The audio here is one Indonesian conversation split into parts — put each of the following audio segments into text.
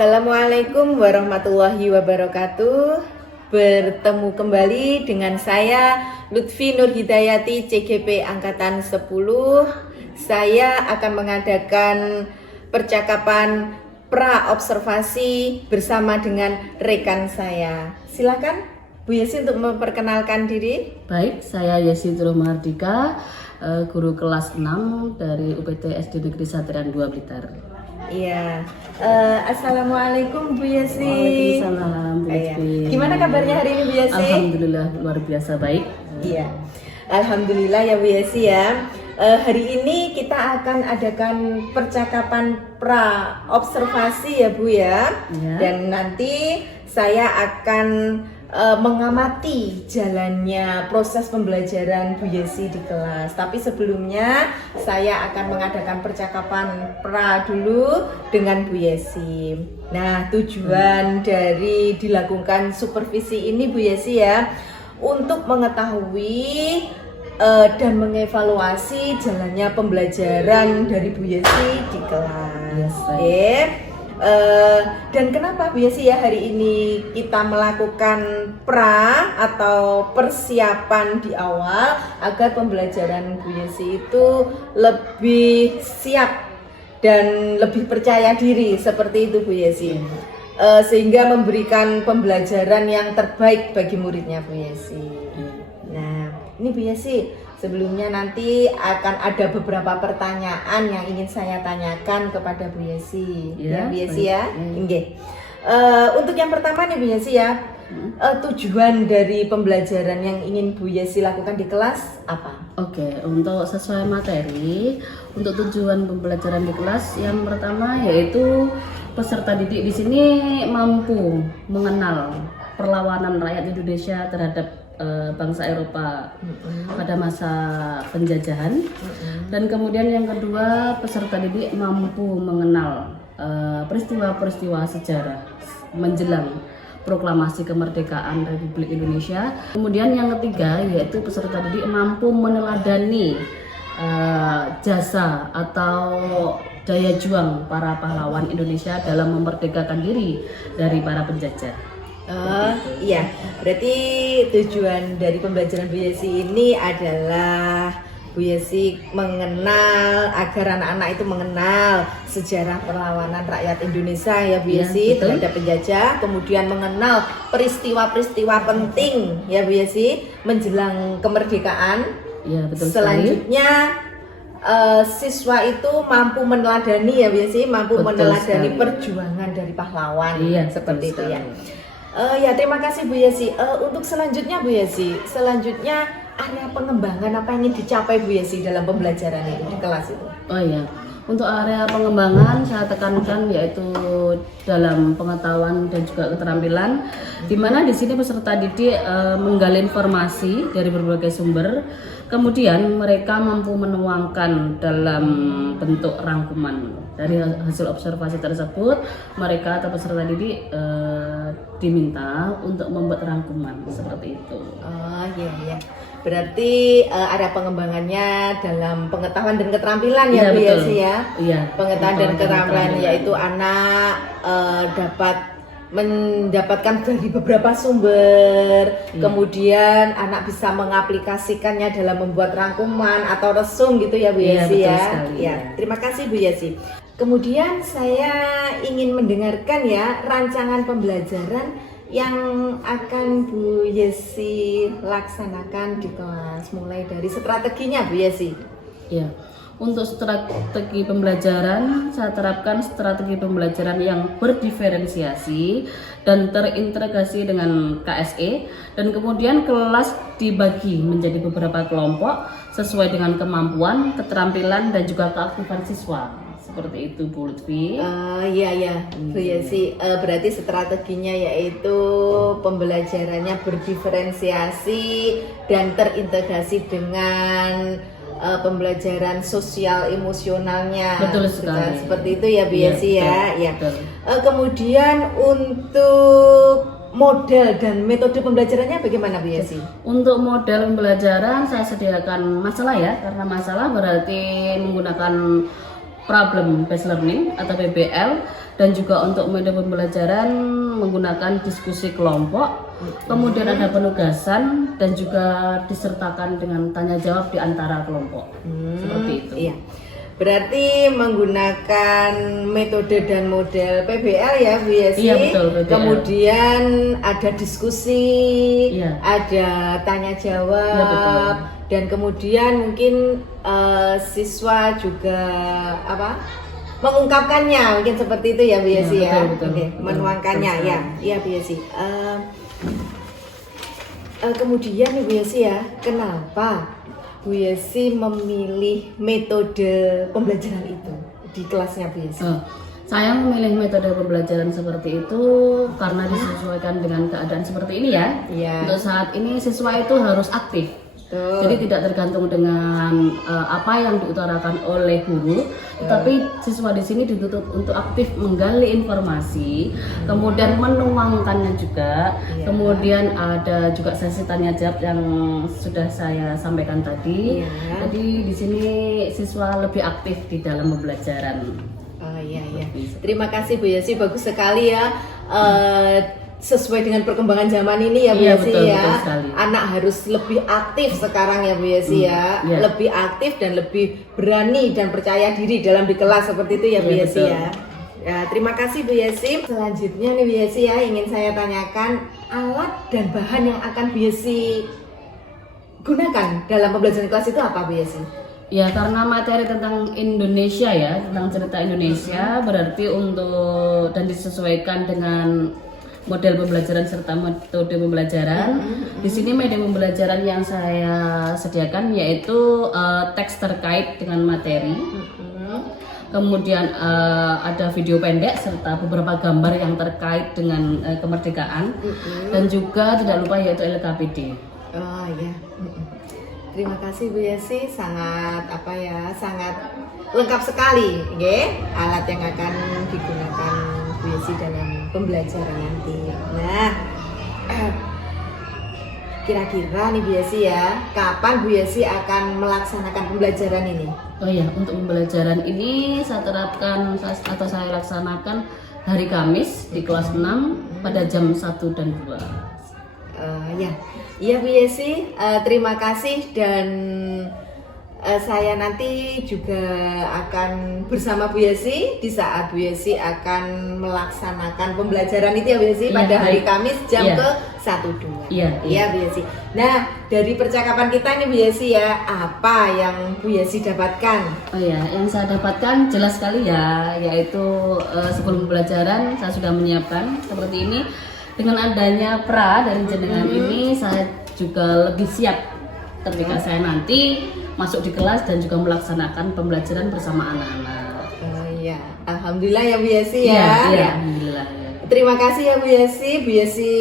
Assalamualaikum warahmatullahi wabarakatuh. Bertemu kembali dengan saya Lutfi Nur Hidayati, CGP Angkatan 10. Saya akan mengadakan percakapan pra-observasi bersama dengan rekan saya. Silakan Bu Yesi untuk memperkenalkan diri. Baik, saya Yesi Mahardika, guru kelas 6 dari UPT SD Negeri Satrian 2 Blitar. Iya. Assalamualaikum Bu Yesi. Waalaikumsalam Bu Lutfi. Gimana kabarnya hari ini Bu Yesi? Alhamdulillah luar biasa baik. Iya. Alhamdulillah ya Bu Yesi ya. Hari ini kita akan adakan percakapan pra observasi ya Bu ya. Ya. Dan nanti saya akan mengamati jalannya proses pembelajaran Bu Yesi di kelas. Tapi sebelumnya saya akan mengadakan percakapan pra dulu dengan Bu Yesi. Nah, tujuan dari dilakukan supervisi ini Bu Yesi ya, untuk mengetahui dan mengevaluasi jalannya pembelajaran dari Bu Yesi di kelas. Yes, Dan kenapa Bu Yesi ya hari ini kita melakukan pra atau persiapan di awal agar pembelajaran Bu Yesi itu lebih siap dan lebih percaya diri, seperti itu Bu Yesi. Sehingga memberikan pembelajaran yang terbaik bagi muridnya Bu Yesi. Nah, ini Bu Yesi, sebelumnya nanti akan ada beberapa pertanyaan yang ingin saya tanyakan kepada Bu Yesi. Ya, Bu Yesi ya. Nggih. Untuk yang pertama nih Bu Yesi ya, tujuan dari pembelajaran yang ingin Bu Yesi lakukan di kelas apa? Oke, untuk sesuai materi, untuk tujuan pembelajaran di kelas yang pertama yaitu peserta didik di sini mampu mengenal perlawanan rakyat Indonesia terhadap bangsa Eropa pada masa penjajahan, dan kemudian yang kedua peserta didik mampu mengenal peristiwa-peristiwa sejarah menjelang proklamasi kemerdekaan Republik Indonesia. Kemudian yang ketiga yaitu peserta didik mampu meneladani jasa atau daya juang para pahlawan Indonesia dalam memerdekakan diri dari para penjajah. Iya, berarti tujuan dari pembelajaran Bu Yesi ini adalah Bu Yesi mengenal, agar anak-anak itu mengenal sejarah perlawanan rakyat Indonesia ya Bu Yesi, terhadap penjajah, kemudian mengenal peristiwa-peristiwa penting ya Bu Yesi menjelang kemerdekaan. Ya, betul. Selanjutnya siswa itu mampu meneladani ya Bu Yesi, mampu meneladani perjuangan dari pahlawan, seperti itu ya. Ya, terima kasih Bu Yesi. Untuk selanjutnya Bu Yesi, selanjutnya area pengembangan apa yang ingin dicapai Bu Yesi dalam pembelajaran ini di kelas itu? Oh iya, untuk area pengembangan saya tekankan yaitu dalam pengetahuan dan juga keterampilan, di mana di sini peserta didik menggali informasi dari berbagai sumber, kemudian mereka mampu menuangkan dalam bentuk rangkuman. Dari hasil observasi tersebut, mereka atau peserta didik diminta untuk membuat rangkuman seperti itu. Oh iya. Berarti ada pengembangangannya dalam pengetahuan dan keterampilan ya Bu Yesi ya. Iya. Pengetahuan dan keterampilan yaitu anak dapat mendapatkan dari beberapa sumber, kemudian anak bisa mengaplikasikannya dalam membuat rangkuman atau resum gitu ya Bu Yesi ya. Ya, terima kasih Bu Yesi. Kemudian saya ingin mendengarkan ya rancangan pembelajaran yang akan Bu Yesi laksanakan di kelas, mulai dari strateginya Bu Yesi. Ya, untuk strategi pembelajaran saya terapkan strategi pembelajaran yang berdiferensiasi dan terintegrasi dengan KSE, dan kemudian kelas dibagi menjadi beberapa kelompok sesuai dengan kemampuan, keterampilan dan juga keaktifan siswa. Seperti itu Bu Lutfi. Iya Bu Yesi, berarti strateginya yaitu pembelajarannya berdiferensiasi dan terintegrasi dengan pembelajaran sosial emosionalnya. Betul sekali. Seperti itu ya Bu Yesi ya. Kemudian untuk model dan metode pembelajarannya bagaimana Bu Yesi? Untuk model pembelajaran saya sediakan masalah ya, karena masalah berarti menggunakan problem based learning atau PBL, Dan juga untuk metode pembelajaran menggunakan diskusi kelompok, kemudian ada penugasan dan juga disertakan dengan tanya jawab di antara kelompok. Seperti itu. Iya. Berarti menggunakan metode dan model PBL ya Bu Yesi. Iya, betul, PBL. Kemudian ada diskusi, Iya. ada tanya jawab, Iya, betul. dan kemudian mungkin siswa juga mengungkapkannya, mungkin seperti itu ya Bu Yesi ya. Betul, Oke, betul. menuangkannya Betul ya, iya Bu Yesi. Kemudian Bu Yesi ya, kenapa Bu Yesi memilih metode pembelajaran itu di kelasnya Bu Yesi? Saya memilih metode pembelajaran seperti itu karena disesuaikan dengan keadaan seperti ini ya. Iya. Untuk saat ini siswa itu harus aktif. Betul. Jadi tidak tergantung dengan apa yang diutarakan oleh guru, tetapi siswa di sini dituntut untuk aktif menggali informasi, kemudian menuangkannya juga. Iya. Kemudian ada juga sesi tanya jawab yang sudah saya sampaikan tadi. Iya. Jadi di sini siswa lebih aktif di dalam pembelajaran. Oh iya iya. Terima kasih Bu Yesi, bagus sekali ya. Sesuai dengan perkembangan zaman ini ya Bu Iya, Yesi betul, ya. betul sekali. Anak harus lebih aktif sekarang ya Bu Yesi ya. iya. Lebih aktif dan lebih berani dan percaya diri dalam di kelas seperti itu ya Bu Iya, Yesi betul. ya. Ya, terima kasih Bu Yesi. Selanjutnya nih Bu Yesi ya, ingin saya tanyakan alat dan bahan yang akan Bu Yesi gunakan dalam pembelajaran kelas itu apa Bu Yesi? Ya, karena materi tentang Indonesia ya, tentang cerita Indonesia, berarti untuk dan disesuaikan dengan model pembelajaran serta metode pembelajaran. Di sini metode pembelajaran yang saya sediakan yaitu teks terkait dengan materi. Kemudian ada video pendek serta beberapa gambar yang terkait dengan kemerdekaan, dan juga tidak lupa yaitu LKPD. Oh ya. Terima kasih Bu Yesi, sangat sangat lengkap sekali, alat yang akan digunakan Bu Yesi dalam pembelajaran nanti. Nah, kira-kira nih Bu Yesi ya, kapan Bu Yesi akan melaksanakan pembelajaran ini? Oh ya, untuk pembelajaran ini saya terapkan atau saya laksanakan hari Kamis di kelas 6 pada jam 1 dan 2. Iya Bu Yesi, terima kasih, dan saya nanti juga akan bersama Bu Yesi di saat Bu Yesi akan melaksanakan pembelajaran itu ya Bu Yesi, Iya, pada hari baik. Kamis jam Iya. ke 1-2. Iya. Bu Yesi. Nah, dari percakapan kita nih Bu Yesi ya, apa yang Bu Yesi dapatkan? Oh ya, yang saya dapatkan jelas sekali ya, yaitu sebelum pembelajaran saya sudah menyiapkan seperti ini. Dengan adanya pra dari jenengan ini, saya juga lebih siap ketika saya nanti masuk di kelas dan juga melaksanakan pembelajaran bersama anak-anak. Oh iya, alhamdulillah ya Bu Yesi ya. Iya, Ya. alhamdulillah ya. Terima kasih ya Bu Yesi. Bu Yesi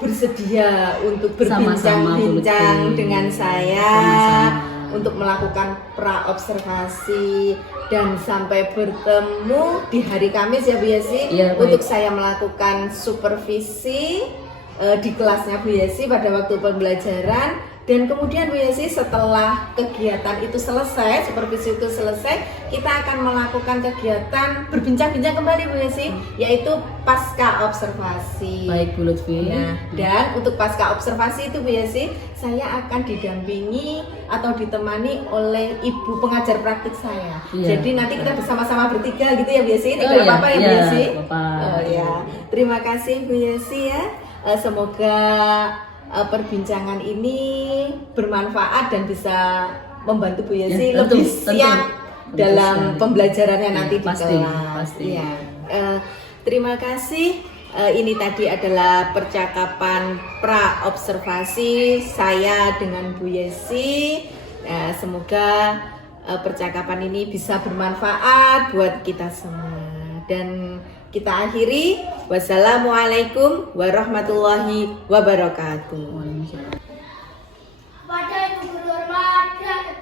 bersedia untuk Sama-sama, Bu berbincang-bincang Lutfi. dengan saya, Sama-sama. untuk melakukan pra-observasi dan sampai bertemu di hari Kamis ya Bu Yesi, Iya, baik. untuk saya melakukan supervisi di kelasnya Bu Yesi pada waktu pembelajaran. Dan kemudian Bu Yesi, setelah kegiatan itu selesai, supervisi itu selesai, kita akan melakukan kegiatan berbincang-bincang kembali Bu Yesi, yaitu pasca observasi. Baik Bu Lutfi. Nah, dan untuk pasca observasi itu Bu Yesi, saya akan didampingi atau ditemani oleh ibu pengajar praktik saya. Iya. Jadi nanti kita bersama-sama bertiga gitu ya Bu Yesi, tidak Oh, iya. apa-apa ya Bu Iya, Yesi? apa-apa. Oh ya, terima kasih Bu Yesi ya. Semoga perbincangan ini bermanfaat dan bisa membantu Bu Yesi Ya, tentu, lebih tentu. siap Tentu dalam sekali. pembelajarannya Ya, nanti di pasti, kelas. pasti. Ya. Terima kasih. Ini tadi adalah percakapan pra observasi saya dengan Bu Yesi. Semoga percakapan ini bisa bermanfaat buat kita semua. Dan kita akhiri. Wassalamualaikum warahmatullahi wabarakatuh. Waalaikumsalam. Pada Ibu Guru hormat, gerak.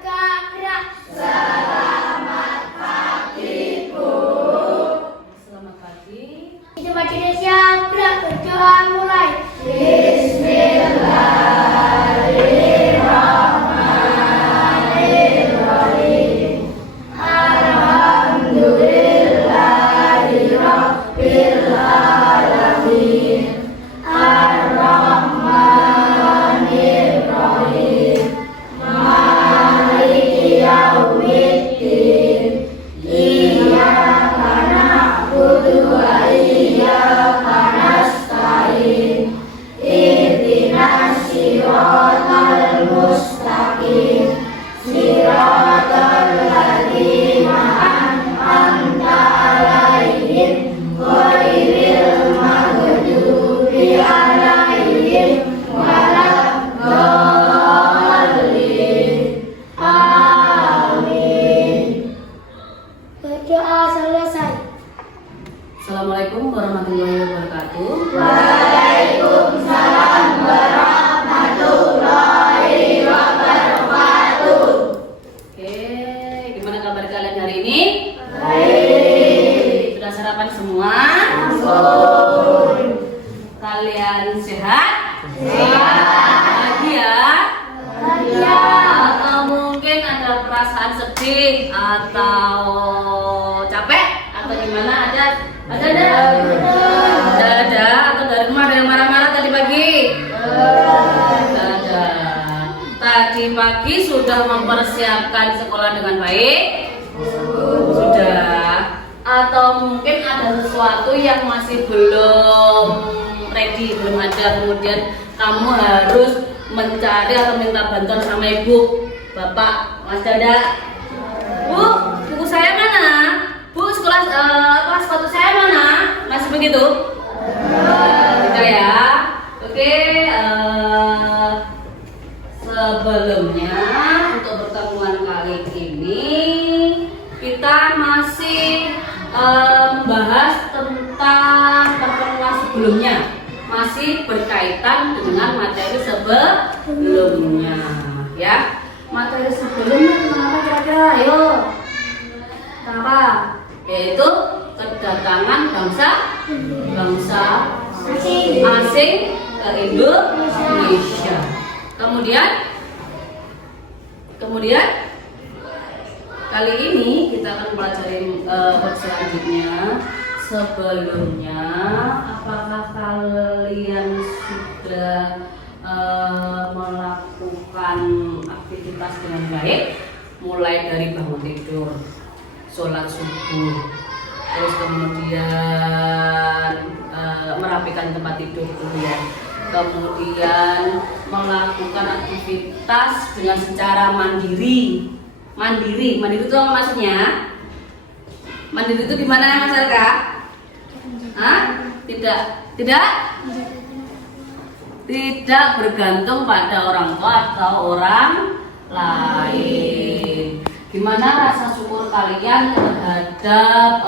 Selamat pagi. Jemaat Indonesia, gerak, berdoa mulai. Bismillahirrahmanirrahim. Alhamdulillahirrahmanirrahim. sedih atau capek atau gimana? Ada atau dari rumah ada yang marah-marah tadi pagi? Ada. Tadi pagi sudah mempersiapkan sekolah dengan baik? Sudah. Atau mungkin ada sesuatu yang masih belum ready, belum ada, kemudian kamu harus mencari atau minta bantuan sama ibu, bapak, mas dada. Bu, buku saya mana? Bu, sepatu saya mana? Masih begitu? Gitu ya. Oke, sebelumnya untuk pertemuan kali ini kita masih membahas tentang pertemuan sebelumnya, masih berkaitan dengan materi sebelumnya, ya. Materi sebelumnya tentang apa kira-kira? Ayo, apa? Yaitu kedatangan bangsa asing ke Indonesia. Kemudian kali ini kita akan pelajari bab selanjutnya. Sebelumnya, apakah kalian sudah melakukan aktivitas dengan baik? Mulai dari bangun tidur, sholat subuh, terus kemudian merapikan tempat tidur dulu ya. Kemudian melakukan aktivitas dengan secara mandiri. Mandiri itu apa maksudnya? Mandiri itu gimana Mas Arka? Hah? Tidak bergantung pada orang tua atau orang lain. Gimana rasa syukur kalian terhadap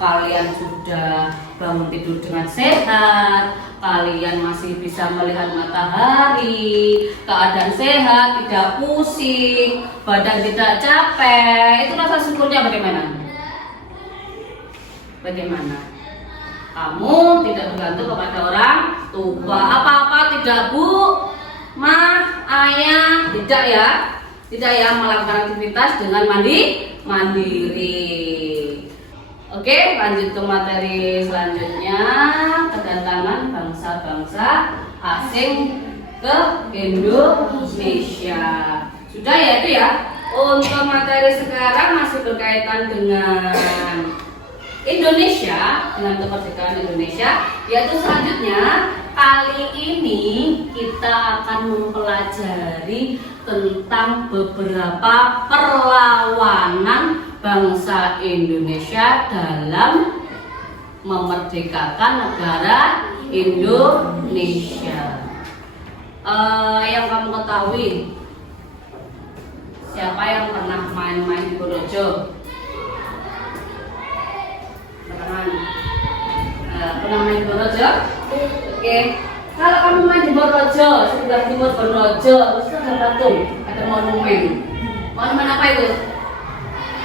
kalian sudah bangun tidur dengan sehat, kalian masih bisa melihat matahari, keadaan sehat, tidak pusing, badan tidak capek, itu rasa syukurnya bagaimana? Kamu tidak bergantung kepada orang tua, apa-apa tidak bu, ma, ayah, tidak ya melakukan aktivitas dengan mandiri. Oke, lanjut ke materi selanjutnya, kedatangan bangsa-bangsa asing ke Indonesia. Sudah ya itu ya. Untuk materi sekarang masih berkaitan dengan Indonesia, dengan kemerdekaan Indonesia. Yaitu selanjutnya kali ini kita akan mempelajari tentang beberapa perlawanan bangsa Indonesia dalam memerdekakan negara Indonesia. Yang kamu ketahui, siapa yang pernah main-main di Purworejo? Pernah main di Purworejo? Oke. Kalau kamu main di Purworejo, sekitar timur Purworejo, terus ada patung, ada monumen. Monumen apa itu?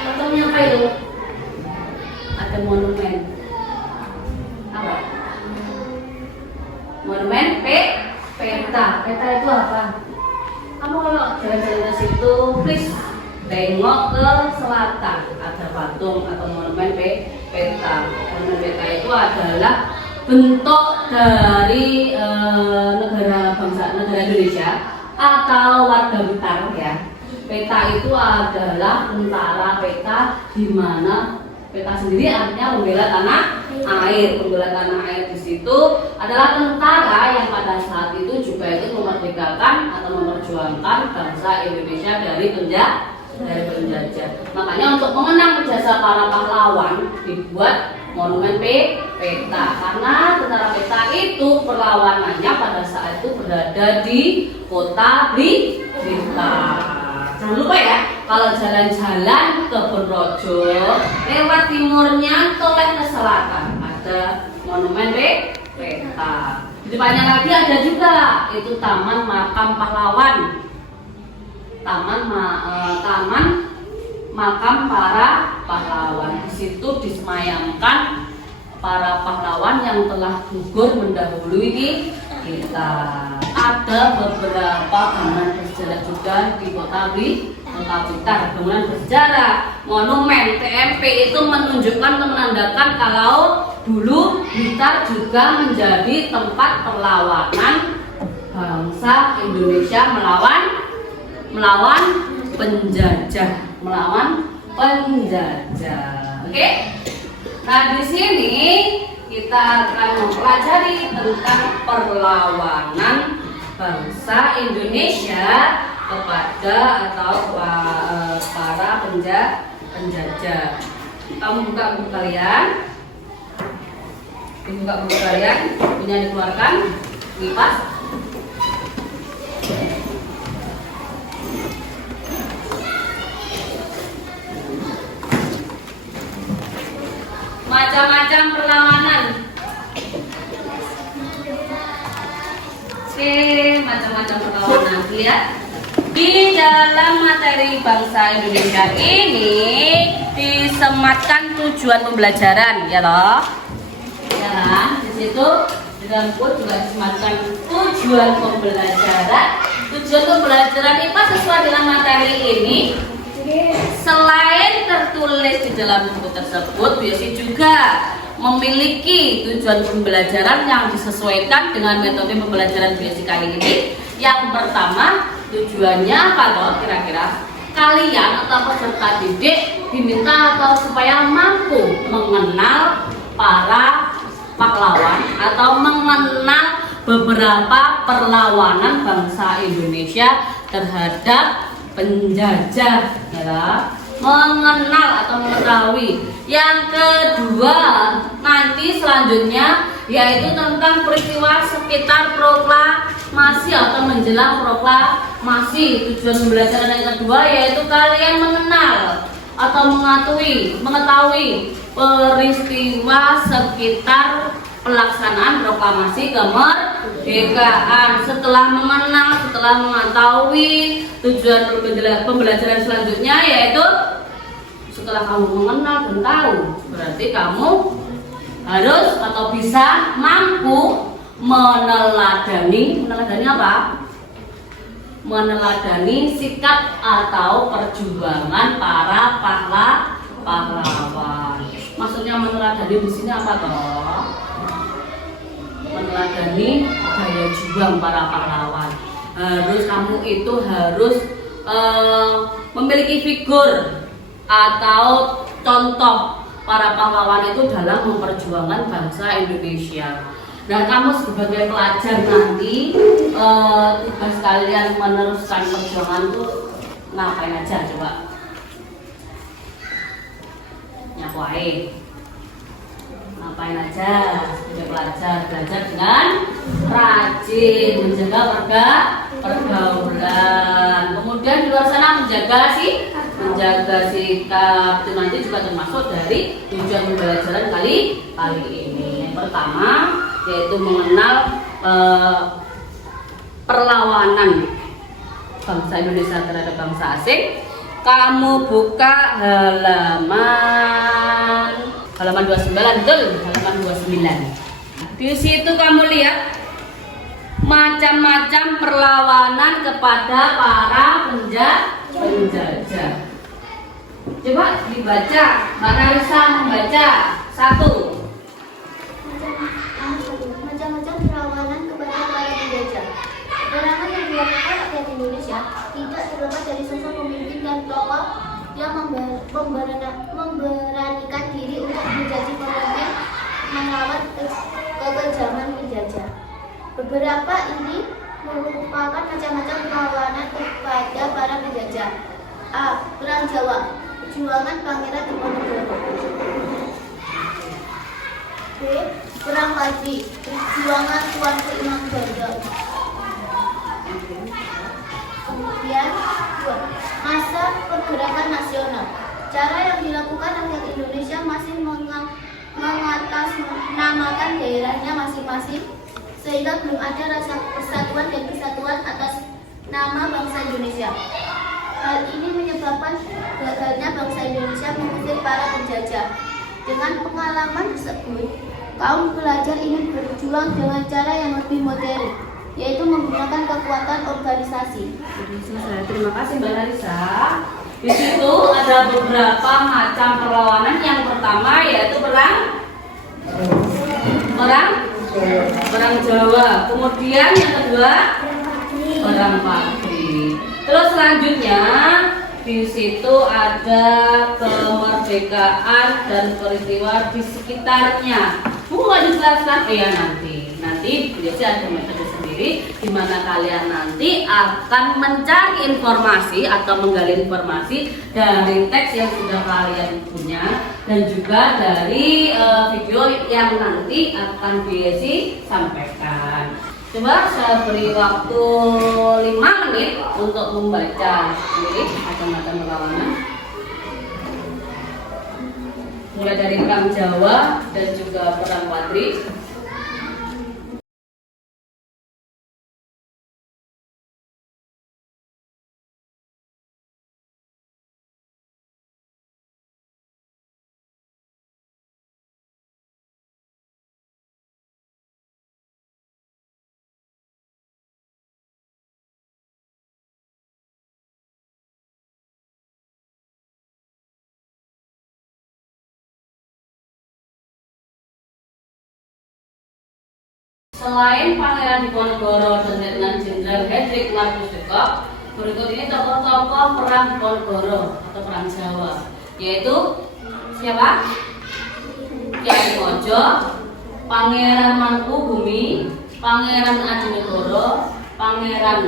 Patungnya apa itu? Ada monumen. Apa? Monumen peta. Peta itu apa? Kamu kalau jalan-jalan ke situ, please tengok ke selatan. Ada patung atau monumen peta. Monumen peta itu adalah bentuk dari negara Indonesia atau warga Blitar ya. Peta itu adalah tentara peta, di mana peta sendiri artinya membela tanah air. Membela tanah air di situ adalah tentara yang pada saat itu juga ikut memerdekakan atau memperjuangkan bangsa Indonesia dari penjajah. Makanya untuk mengenang jasa para pahlawan dibuat monumen peta, karena tentara peta itu perlawanannya pada saat itu berada di kota Blitar. Jangan lupa ya, kalau jalan-jalan ke Purworejo, lewat timurnya toleh ke selatan ada monumen peta. Di depannya lagi ada juga itu Taman Makam Pahlawan. Taman Makam para pahlawan. Di situ disemayamkan para pahlawan yang telah gugur mendahului kita. Ada beberapa bangunan bersejarah juga di kota Kota Blitar, bangunan bersejarah, monumen, TMP itu menunjukkan atau menandakan kalau dulu Blitar juga menjadi tempat perlawanan bangsa Indonesia melawan penjajah, Oke? Nah, di sini kita akan mempelajari tentang perlawanan bangsa Indonesia kepada atau para penjajah. Kamu buka buku kalian, punya dikeluarkan, kipas. Macam-macam perlawanan. Oke, macam-macam perlawanan. Lihat. Di dalam materi bangsa Indonesia ini disematkan tujuan pembelajaran, ya toh? Ya, di situ di dalam buku juga disematkan tujuan pembelajaran. Tujuan pembelajaran IPA sesuai dengan materi ini. Selain tertulis di dalam buku tersebut, biasanya juga memiliki tujuan pembelajaran yang disesuaikan dengan metode pembelajaran biasa kali ini. Yang pertama, tujuannya apa toh kira-kira? Kalian atau peserta didik diminta atau supaya mampu mengenal para pahlawan atau mengenal beberapa perlawanan bangsa Indonesia terhadap penjajah, ya. Mengenal atau mengetahui. Yang kedua, nanti selanjutnya yaitu tentang peristiwa sekitar proklamasi atau menjelang proklamasi. Tujuan pembelajaran yang kedua yaitu kalian mengenal atau mengetahui peristiwa sekitar pelaksanaan proklamasi kemerdekaan. Setelah mengenal, setelah mengetahui, tujuan pembelajaran selanjutnya yaitu setelah kamu mengenal dan tahu, berarti kamu harus atau bisa mampu meneladani apa? Meneladani sikap atau perjuangan para pahlawan. Maksudnya meneladani di sini apa toh? Meneladani gaya juang para pahlawan. Kamu itu harus memiliki figur atau contoh para pahlawan itu dalam memperjuangkan bangsa Indonesia. Dan kamu sebagai pelajar nanti tugas kalian meneruskan perjuangan itu ngapain aja coba? Nyapain? Ngapain aja sebagai pelajar? Belajar dengan rajin, menjaga pergaulan. Kemudian di luar sana menjaga sikap. Itu nanti juga termasuk dari tujuan pembelajaran kali ini. Yang pertama yaitu mengenal perlawanan bangsa Indonesia terhadap bangsa asing. Kamu buka halaman 29, betul? Halaman 29. Di situ kamu lihat macam-macam perlawanan kepada para penjajah. Coba dibaca, Mbak Narisa membaca. 1. Macam-macam perlawanan kepada para penjajah. Peperangan yang dilakukan rakyat Indonesia tidak terlepas dari sosok pemimpin dan tokoh yang memberanikan diri untuk menjadi pemimpin melawan kekejaman penjajah. Beberapa ini merupakan macam-macam perlawanan kepada para penjajah. A. Perang Jawa, perjuangan Pangeran Diponegoro. B. Perang Padi, perjuangan Tuanku Imam Bonjol. Kemudian 2. Masa pergerakan nasional. Cara yang dilakukan rakyat Indonesia masih mengatasnamakan daerahnya masing-masing, sehingga belum ada rasa persatuan dan kesatuan atas nama bangsa Indonesia. Hal ini menyebabkan gagalnya bangsa Indonesia mengusir para penjajah. Dengan pengalaman tersebut, kaum pelajar ingin berjuang dengan cara yang lebih modern, yaitu menggunakan kekuatan kekuatan organisasi. Jadi selesai. Terima kasih Mbak Larissa. Di situ ada beberapa macam perlawanan. Yang pertama yaitu perang Jawa. Kemudian yang kedua perang Pagri. Terus selanjutnya di situ ada kemerdekaan dan peristiwa di sekitarnya. Mau dijelaskan? Ya nanti biasanya ada metode sendiri di mana kalian nanti akan mencari informasi atau menggali informasi dari teks yang sudah kalian punya dan juga dari video yang nanti akan Biasi sampaikan. Coba saya beri waktu 5 menit untuk membaca sendiri macam-macam perlawanan. Mulai dari perang Jawa dan juga perang Pagri. Selain Pangeran Diponegoro dan Letnan Jenderal Hendrik Markus de Kock, berikut ini tokoh-tokoh perang Diponegoro atau perang Jawa, yaitu siapa? Kyai Mojo, Pangeran Mangkubumi, Pangeran Adinegoro, Pangeran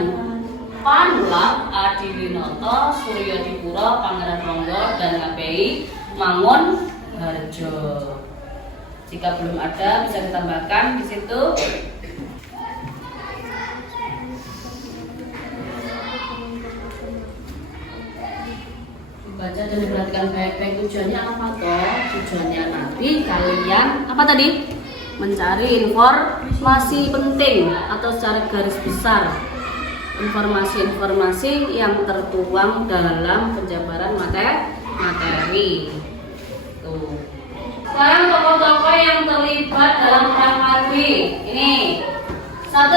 Panulak Adiwinoto, Suryodipuro, Pangeran Ronggo, dan KPI Mangun Harjo. Jika belum ada bisa ditambahkan di situ. Baca dan diperhatikan baik-baik. Tujuannya apa toh? Tujuannya nanti kalian apa tadi? Mencari informasi penting atau secara garis besar informasi-informasi yang tertuang dalam penjabaran materi. Tuh. Sekarang tokoh-tokoh yang terlibat dalam perang Pagri. Ini 1.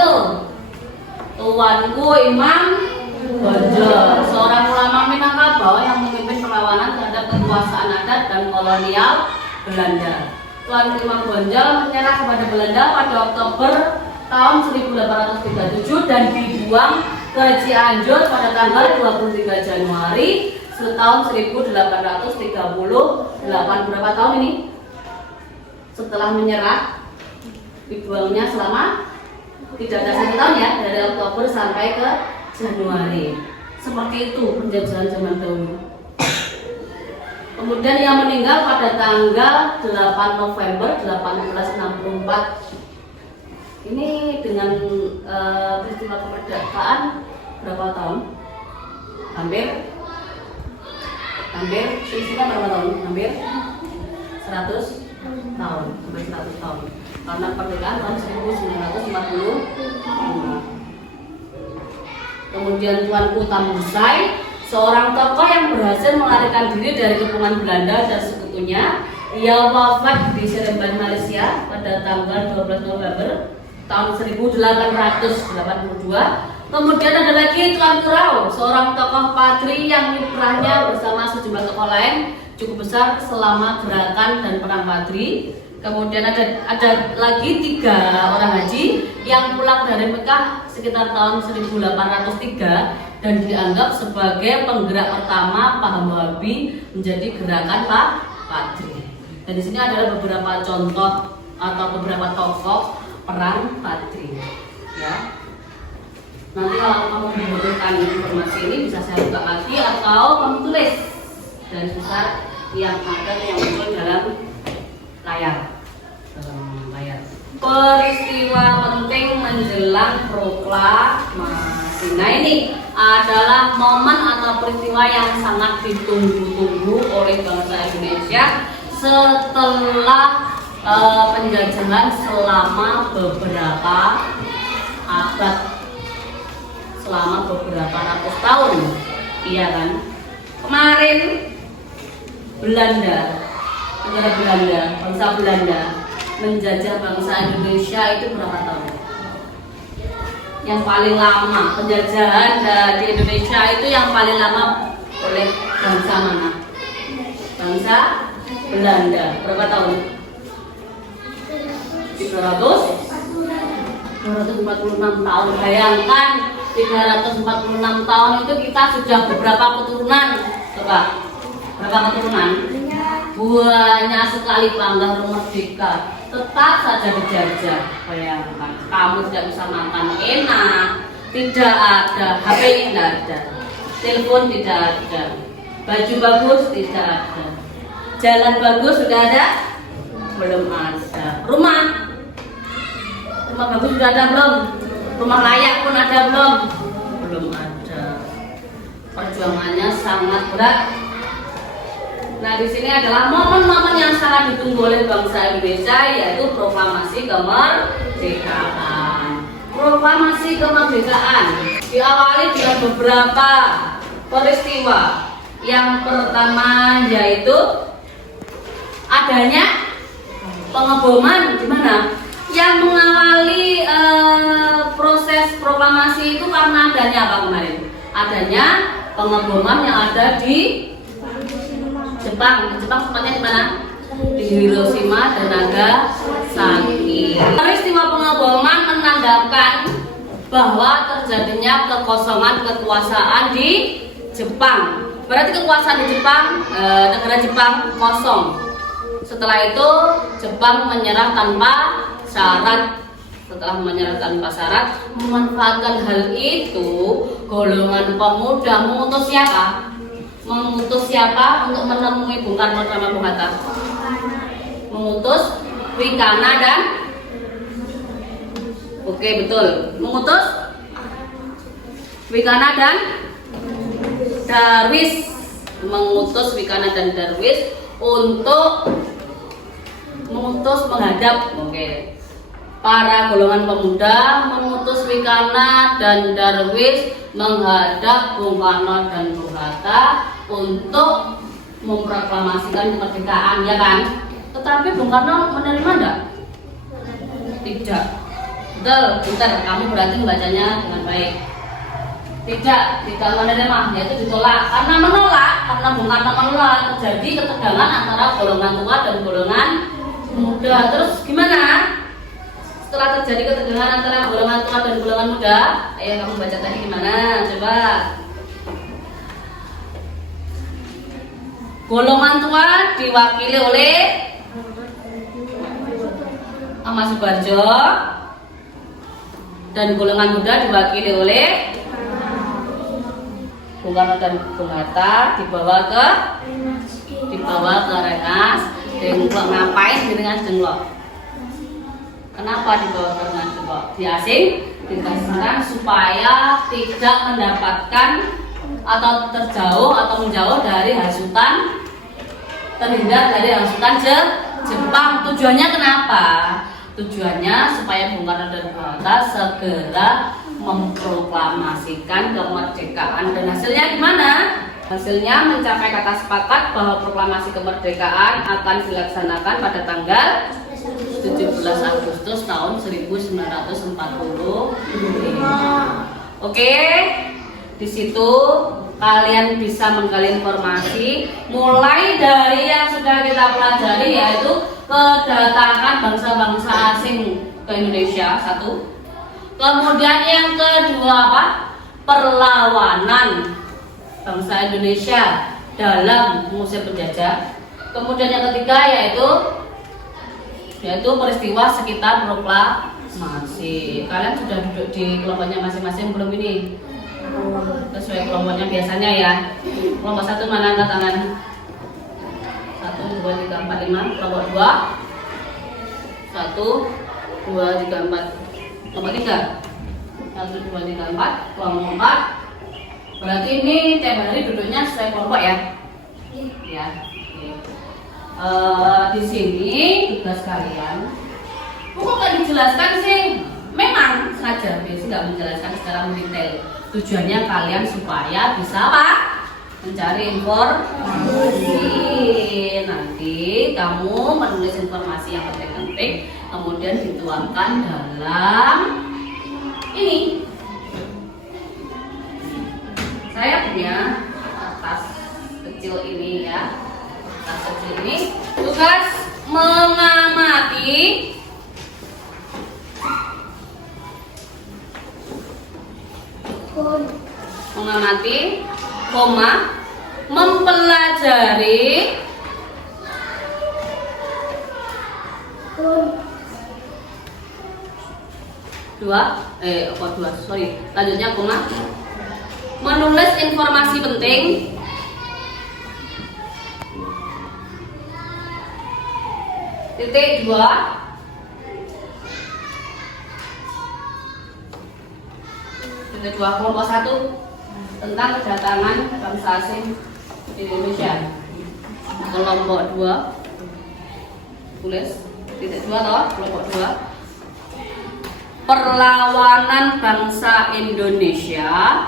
Tuanku Imam Bonjol, seorang ulama Minangkabau yang memimpin perlawanan terhadap kekuasaan adat dan kolonial Belanda. Tuanku Imam Bonjol menyerah kepada Belanda pada Oktober tahun 1837 dan dibuang ke Cianjur pada tanggal 23 Januari tahun 1838. Berapa tahun ini? Setelah menyerah, dibuangnya selama tidak ada 1 tahun ya, dari Oktober sampai ke Januari. Seperti itu penjajahan zaman dahulu. Kemudian yang meninggal pada tanggal 8 November 1864. Ini dengan peristiwa kemerdekaan berapa tahun? Hampir peristiwa berapa tahun? Hampir 100 tahun, sampai 100 tahun. Karena kemerdekaan tahun 1945. Kemudian Tuanku Tambusai, seorang tokoh yang berhasil melarikan diri dari kepungan Belanda dan sekutunya. Ia wafat di Seremban, Malaysia pada tanggal 12 November tahun 1882. Kemudian ada lagi Tuanku Rau, seorang tokoh Pagri yang kiprahnya bersama sejumlah tokoh lain cukup besar selama gerakan dan perang Pagri. Kemudian ada lagi 3 orang haji yang pulang dari Mekah sekitar tahun 1803 dan dianggap sebagai penggerak pertama paham Wahabi menjadi gerakan Pagri. Dan di sini adalah beberapa contoh atau beberapa tokoh perang Pagri. Ya. Nanti kalau kamu membutuhkan informasi ini bisa saya buka lagi atau kamu tulis garis besar yang ada yang muncul dalam layar. Peristiwa penting menjelang proklamasi. Nah, ini adalah momen atau peristiwa yang sangat ditunggu-tunggu oleh bangsa Indonesia setelah penjajahan selama beberapa abad, selama beberapa ratus tahun. Iya kan? Kemarin negara Belanda, bangsa Belanda menjajah bangsa Indonesia itu berapa tahun? yang paling lama penjajahan di Indonesia itu yang paling lama oleh bangsa mana? Bangsa Belanda. Berapa tahun? 346 tahun. Bayangkan 346 tahun itu kita sudah beberapa keturunan. Coba, berapa keturunan? Banyak sekali pelanggar merdeka. Tetap saja dijajah. Bayangkan, kamu tidak bisa makan enak, tidak ada, HP tidak ada, telepon tidak ada, baju bagus tidak ada, jalan bagus sudah ada? Belum ada. Rumah bagus sudah ada belum? Rumah layak pun ada belum? Belum ada. Perjuangannya sangat berat. Nah, di sini adalah momen-momen yang sangat ditunggu oleh bangsa Indonesia, yaitu proklamasi kemerdekaan. Proklamasi kemerdekaan diawali dengan beberapa peristiwa. Yang pertama yaitu adanya pengeboman. Di mana? Yang mengawali proses proklamasi itu karena adanya apa kemarin? Adanya pengeboman yang ada di Jepang. Di Jepang tempatnya di mana? Di Hiroshima dan Nagasaki. Peristiwa pengeboman menandakan bahwa terjadinya kekosongan kekuasaan di Jepang. Berarti kekuasaan di Jepang, negara Jepang kosong. Setelah itu Jepang menyerah tanpa syarat. Setelah menyerah tanpa syarat, memanfaatkan hal itu, golongan pemuda mengutus siapa? Mengutus siapa untuk menemui Bung Karno sama Bung Hatta? Mengutus Wikana dan oke, betul. Mengutus Wikana dan Darwis. Mengutus Wikana dan Darwis untuk menghadap para golongan pemuda, mengutus Wikana dan Darwis menghadap Bung Karno dan Bung Hatta untuk memproklamasikan kemerdekaan, ya kan? Tetapi Bung Karno menerima enggak? Tidak. Betul, bentar, kamu berarti membacanya dengan baik. Tidak menerima, yaitu ditolak. Karena Bung Karno menolak, terjadi ketegangan antara golongan tua dan golongan muda. Terus gimana? Setelah terjadi ketegangan antara golongan tua dan golongan muda, ayo kamu baca tadi gimana? Coba. Golongan tua diwakili oleh Ahmad Subarjo dan golongan muda diwakili oleh Bung Karno dan Bung Hatta dibawa ke Rengas. Denglok ngapain di Rengas Denglok? Kenapa dibawa ke Rengas Denglok? Dikasihkan supaya tidak mendapatkan atau terjauh atau menjauh dari hasutan, terhindar dari hasutan Jepang. Tujuannya kenapa? Tujuannya supaya Bung Karno dan Bung Hatta segera memproklamasikan kemerdekaan. Dan hasilnya gimana? Hasilnya mencapai kata sepakat bahwa proklamasi kemerdekaan akan dilaksanakan pada tanggal 17 Agustus tahun 1945. Oke, di situ kalian bisa menggali informasi mulai dari yang sudah kita pelajari, yaitu kedatangan bangsa-bangsa asing ke Indonesia, satu. Kemudian yang kedua apa? Perlawanan bangsa Indonesia dalam mengusir penjajah. Kemudian yang ketiga yaitu peristiwa sekitar proklamasi. Kalian sudah duduk di kelompoknya masing-masing belum ini? Sesuai kelompoknya biasanya ya. Kelompok 1 mana angkat tangan? 1, 2, 3, 4, 5. Kelompok 2 1, 2, 3, 4. Kelompok 3 1, 2, 3, 4. Kelompok 4. Berarti ini tiap hari duduknya sesuai kelompok ya? Ya. Di sini tugas kalian, kok nggak dijelaskan sih? Memang sengaja biasanya nggak menjelaskan secara mendetail. Tujuannya kalian supaya bisa apa? Mencari informasi. Nanti kamu menulis informasi yang penting-penting, kemudian dituangkan dalam ini mengamati, koma, mempelajari, lanjutnya koma, menulis informasi penting, titik 2, kelompok 1 tentang kedatangan bangsa asing di Indonesia. Kelompok 2 tulis titik 2 toh, kelompok 2 perlawanan bangsa Indonesia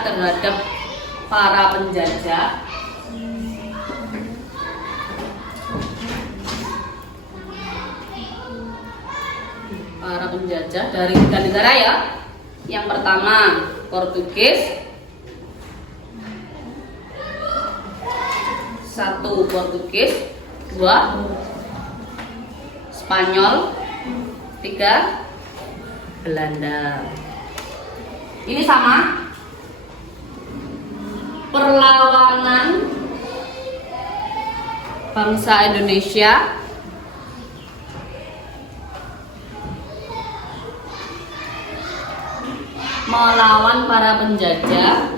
terhadap para penjajah dari 3 negara ya. Yang pertama Portugis, 1 Portugis, 2 Spanyol, 3 Belanda. Ini sama, perlawanan bangsa Indonesia melawan para penjajah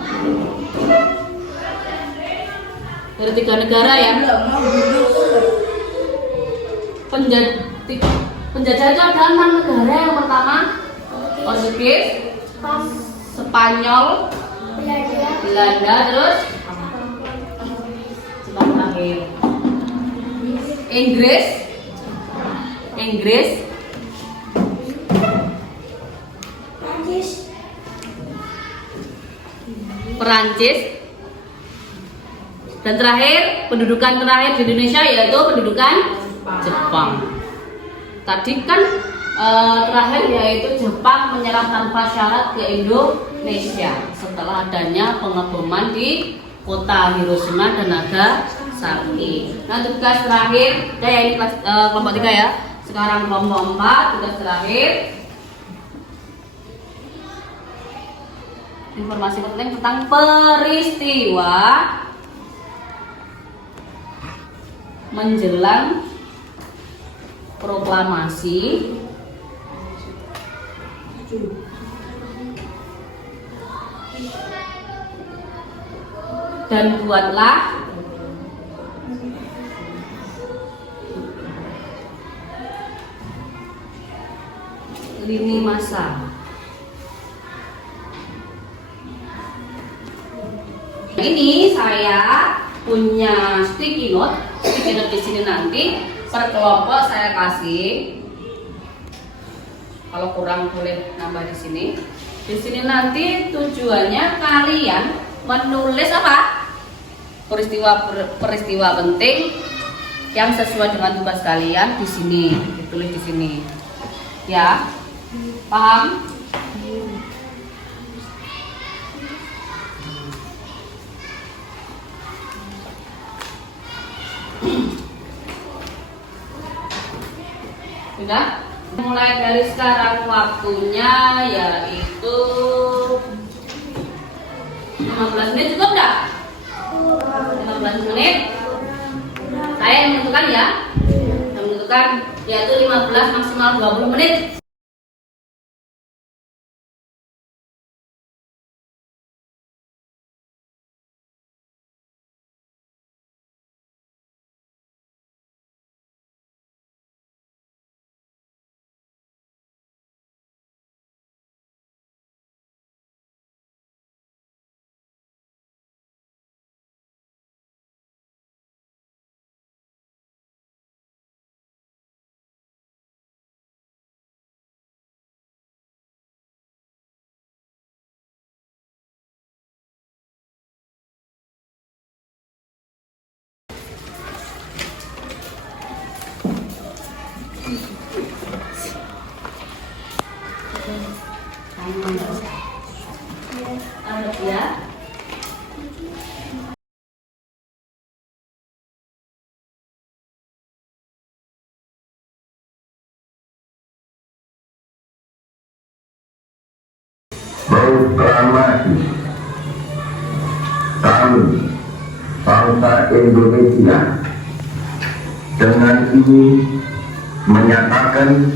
dari 3 negara ya. Penjajah itu ada 6 negara. Yang pertama Portugis, Spanyol, Belanda, terus terakhir Inggris, Perancis, dan terakhir pendudukan terakhir di Indonesia yaitu pendudukan Jepang. Tadi kan terakhir yaitu Jepang menyerah tanpa syarat ke Indonesia setelah adanya pengeboman di kota Hiroshima dan Nagasaki. Nah, tugas terakhir, ya ini kelas kelompok 3 ya. Sekarang kelompok 4, tugas terakhir informasi penting tentang peristiwa menjelang proklamasi dan buatlah lini masa. Ini saya punya sticky note di sini nanti per kelompok saya kasih. Kalau kurang boleh nambah di sini. Di sini nanti tujuannya kalian menulis apa? Peristiwa penting yang sesuai dengan tugas kalian di sini, ditulis di sini. Ya. Paham? Sudah? Mulai dari sekarang waktunya yaitu 15 menit, cukup enggak? 15 menit. Saya yang menentukan ya. Yang menentukan yaitu 15 maksimal 20 menit. Ada ya. Proklamasi kami bangsa Indonesia dengan ini menyatakan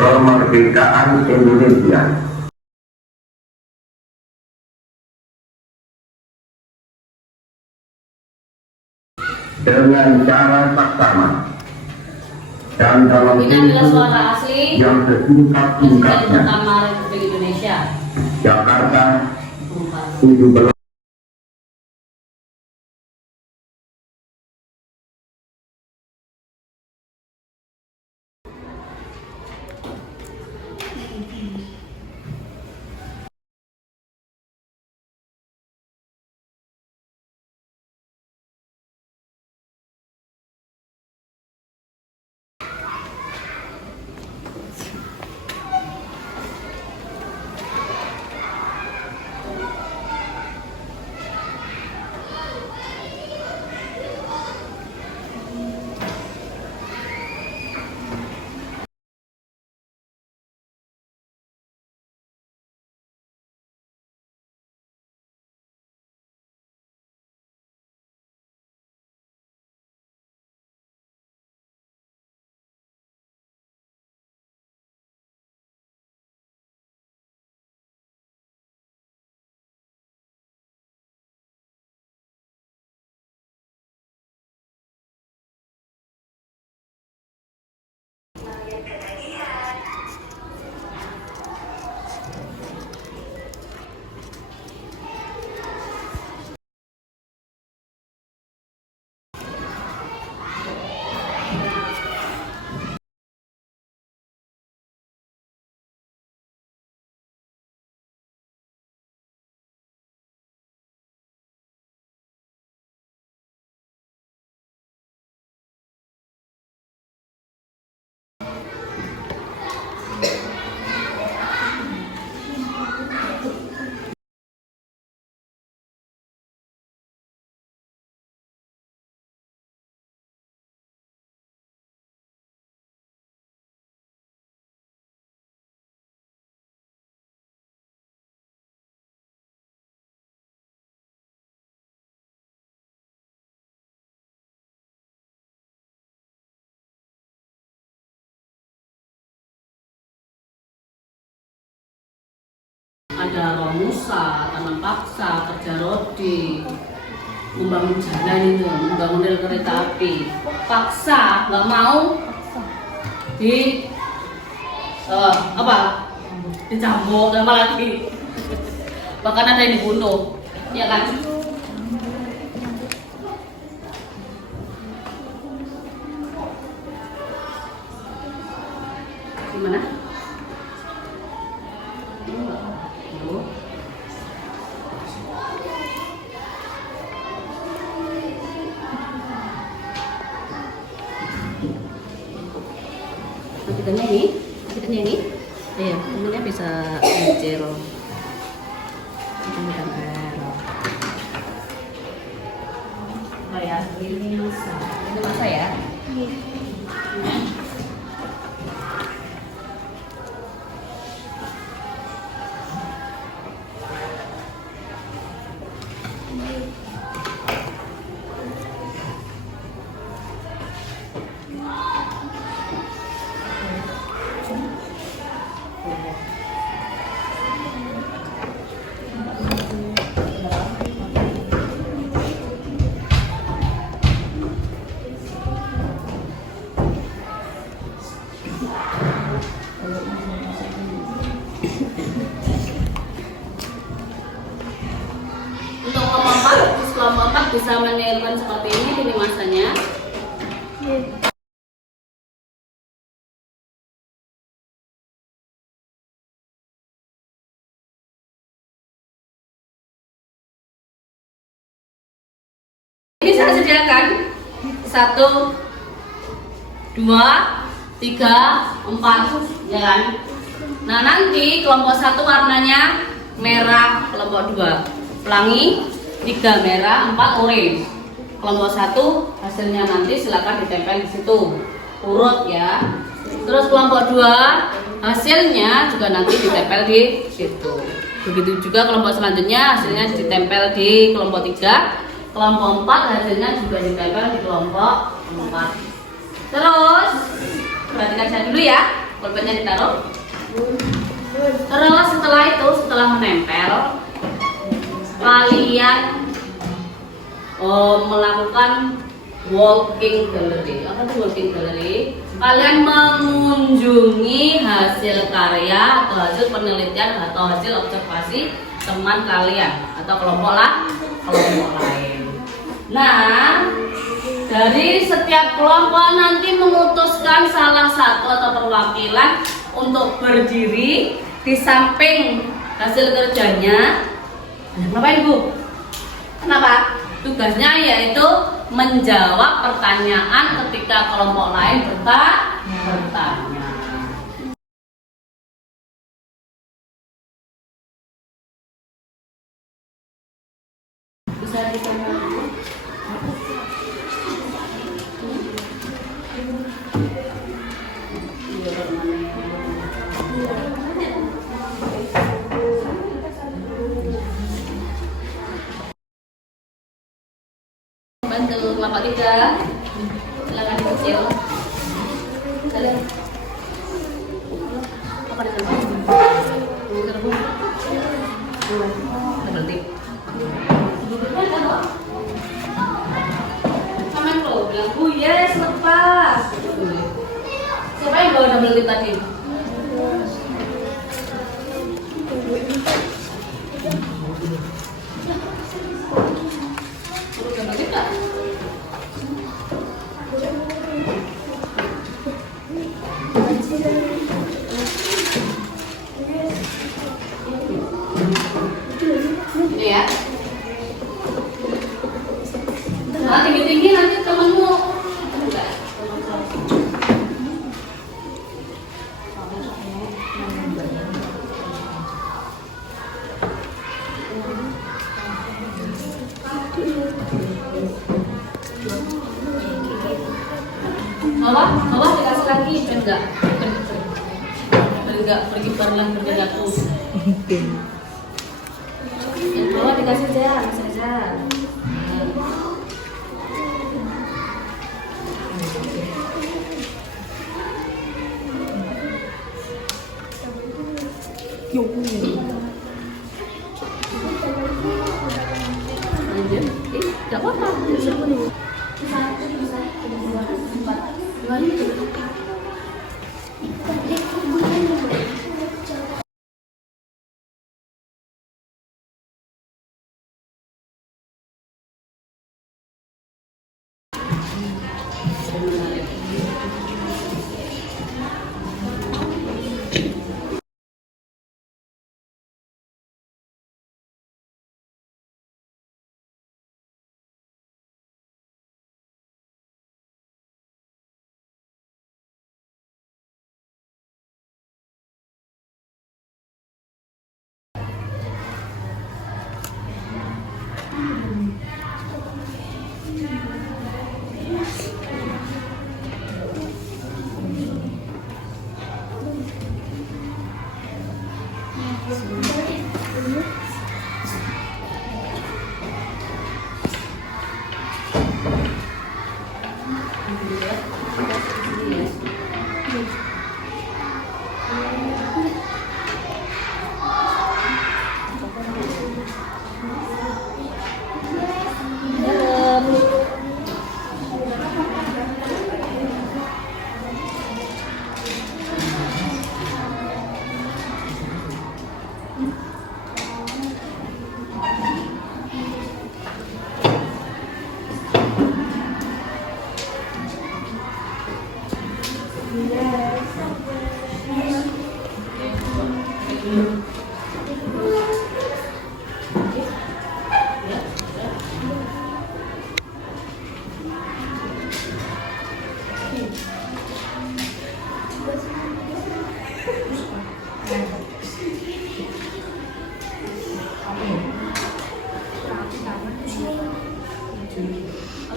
kemerdekaan Indonesia dengan cara saksama dan dalam Ini adalah suara asli yang Presiden sesingkat-singkatnya. pertama Republik Indonesia. Jakarta 17 Ada Romusa, tanam paksa, kerja rodi, membangun jalan itu, membangun rel kereta api. Paksa, nggak mau di apa? Dicambuk, apa lagi? Bahkan ada yang dibunuh, ya kan? Gimana? Kita ini, iya, ini bisa kecil. Ini gambar. Oh ya, ini masa ya? Untuk kelompok 4 bisa menirukan seperti ini masanya. Ini saya sediakan 1, 2, 3, 4, ya kan? Nah nanti kelompok 1 warnanya merah, kelompok 2 pelangi, 3 merah, 4 oranye. Kelompok 1 hasilnya nanti silakan ditempel di situ, urut ya. Terus kelompok 2 hasilnya juga nanti ditempel di situ. Begitu juga kelompok selanjutnya hasilnya ditempel di kelompok 3. Kelompok 4 hasilnya juga ditempel di kelompok 4. Terus perhatikan saya dulu ya, pulpennya ditaruh. Terus setelah itu, setelah menempel, kalian melakukan walking gallery. Apa itu walking gallery? Kalian mengunjungi hasil karya atau hasil penelitian atau hasil observasi teman kalian atau kelompok lain. Nah, dari setiap kelompok nanti memutuskan salah satu atau perwakilan untuk berdiri di samping hasil kerjanya. Ngapain Bu? Kenapa? Tugasnya yaitu menjawab pertanyaan ketika kelompok lain bertanya. Bisa ditanya. Bantu kelompok 3. Silakan dikecil. Apa di sana? Double tip. Kamen lo bilang, "Bu, yes, lepas." Siapa yang bawa double tip tadi? Ini ya. Nah, tinggi-tinggi nanti temenmu enggak. Bawah dikasih lagi, enggak. Pergi bareng berjatuh. Yang bawah dikasih jam saja. Gak apa-apa. Kalau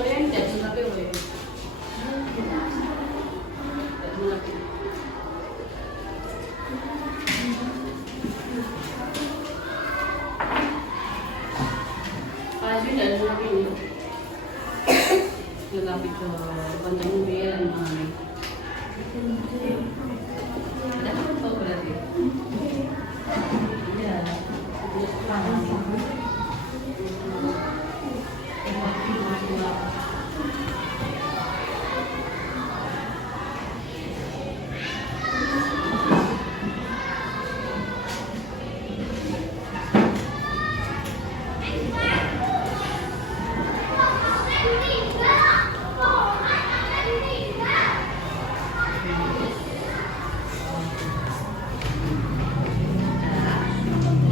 yang tidak suka boleh. tapi ke kancamu biar emang. Ada apa berarti? Ya.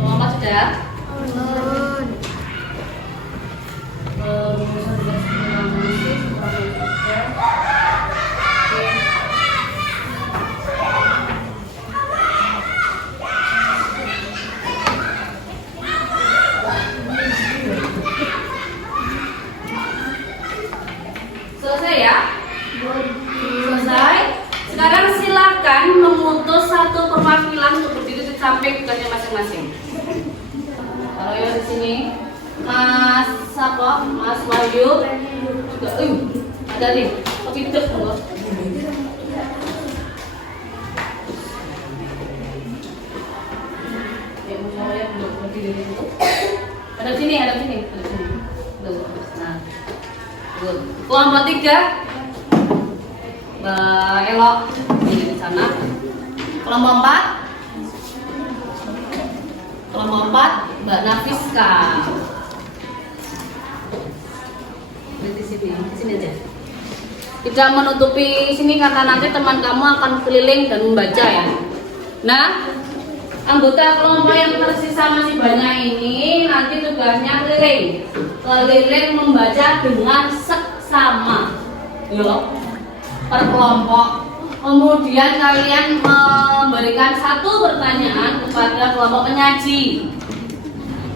Mama sudah? Selesai ya? Selesai. Sekarang silakan memutus satu perwakilan untuk berdiri sampai tugasnya masing-masing. Kalau yang di sini, Mas siapa? Mas Wahyu juga. Ada nih. Tapi hidup loh. Ada sini, ada sini, ada sini. Nah, good. Kelompok 3, Mbak Elok di sana. Kelompok 4, Mbak Nafiska. Di sini aja. Tidak menutupi sini karena nanti teman kamu akan keliling dan membaca ya. Nah, anggota kelompok yang tersisa masih banyak ini nanti tugasnya keliling membaca dengan seksama, yo, per kelompok. Kemudian kalian memberikan satu pertanyaan kepada kelompok penyaji,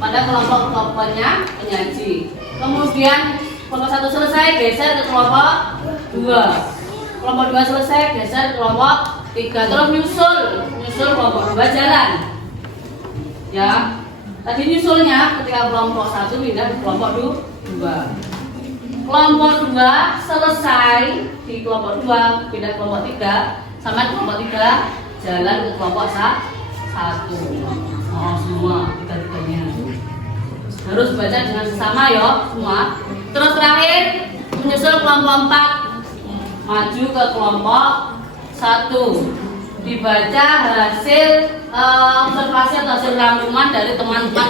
pada kelompoknya penyaji. Kemudian kelompok 1 selesai, geser ke kelompok 2. Kelompok 2 selesai, geser ke kelompok 3. Terus nyusul kelompok 2 jalan. Ya. Tadi nyusulnya ketika kelompok 1 pindah ke kelompok 2. Kelompok 2 selesai di kelompok 2 pindah ke kelompok 3, sama kelompok 3 jalan ke kelompok 1. Oh, semua tiga-tiganya. Harus baca dengan sesama ya, semua. Terus terakhir menyusul kelompok 4 maju ke kelompok 1. Dibaca hasil observasi atau hasil rangkuman dari teman-teman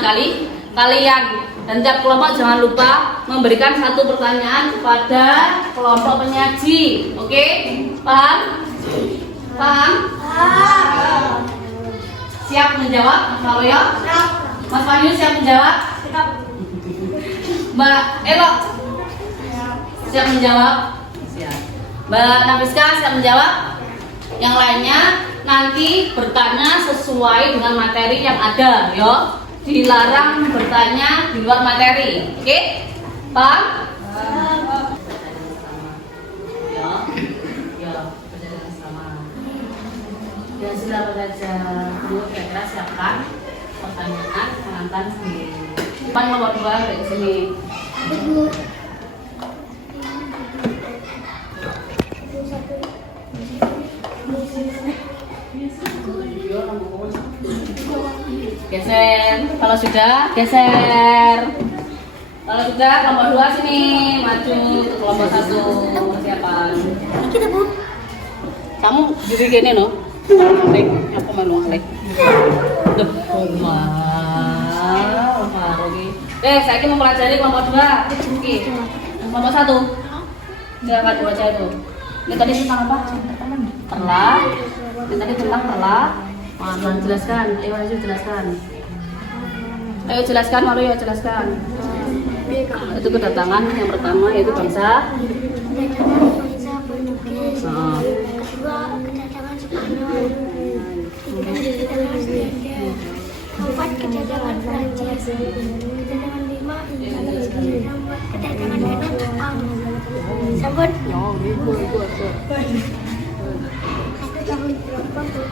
kalian. Dan tiap kelompok jangan lupa memberikan satu pertanyaan kepada kelompok penyaji. Oke? Paham? Paham? Siap menjawab, Mas Waluyo? Mas Wahyu siap menjawab? Mbak Elok siap menjawab? Siap. Mbak Nafiska siap menjawab? Yang lainnya nanti bertanya sesuai dengan materi yang ada, yo. Dilarang bertanya di luar materi, oke? Paham? Ya, berjalan sama. Ya sudah belajar. Dulu kira-kira siapkan pertanyaan pengantar di depan nomor 2 dari sini. Geser, kalau sudah geser. Kalau sudah kelompok 2 sini maju ke kelompok 1 persiapan. Kita Bu. Kamu diri gini no? Alek, aku mau alek. Duh, wah, baru nih. Saya ingin mempelajari kelompok 2. Oke, kelompok 1. Siapa 2 aja itu? Ini tadi tentang apa? Terlah. Ini tadi tentang terlah. Mana jelaskan? Ayo jelaskan. Ayo jelaskan, Mario, jelaskan. Itu kedatangan yang pertama yaitu bangsa. Kedua kedatangan Spanyol. Kedatangan Belanda. Keempat kedatangan Prancis. Kedatangan 5 Inggris. Kedatangan 6 Jepang. Sambut. Satu tahun berapa Bu?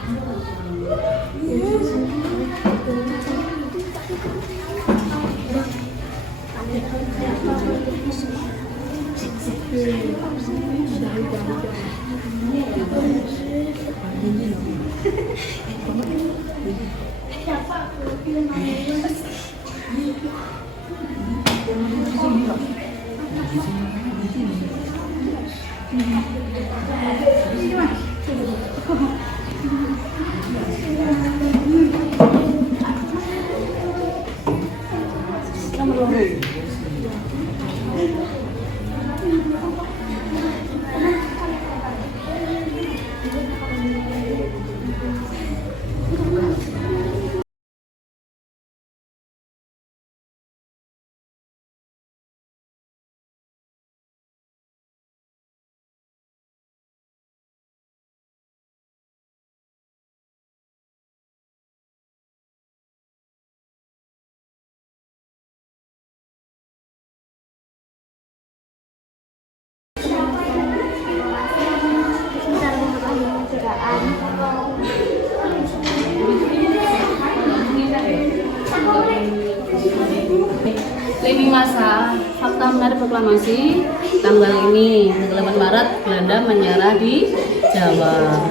Lini masa fakta menarik proklamasi tanggal ini 8 Maret Belanda menyerah di Jawa.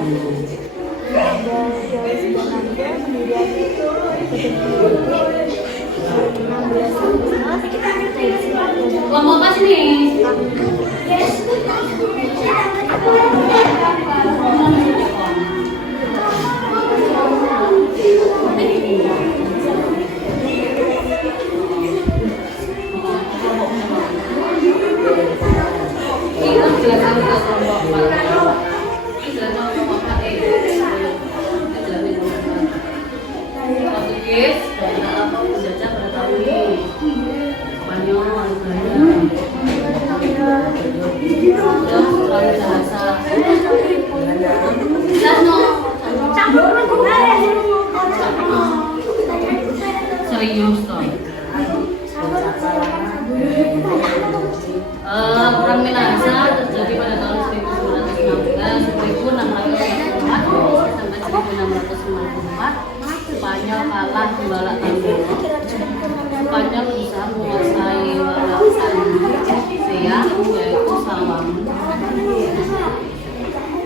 Kelompok apa sih nih? Portugis dan apa penjajah pada tahun ini Spanyol, serius toh. Perang Minahasa terjadi pada tahun 1916, 1644 sampai 1654. Spanyol kalah di Balak Tambor. Spanyol berusaha menguasai Siak, yaitu Sawang.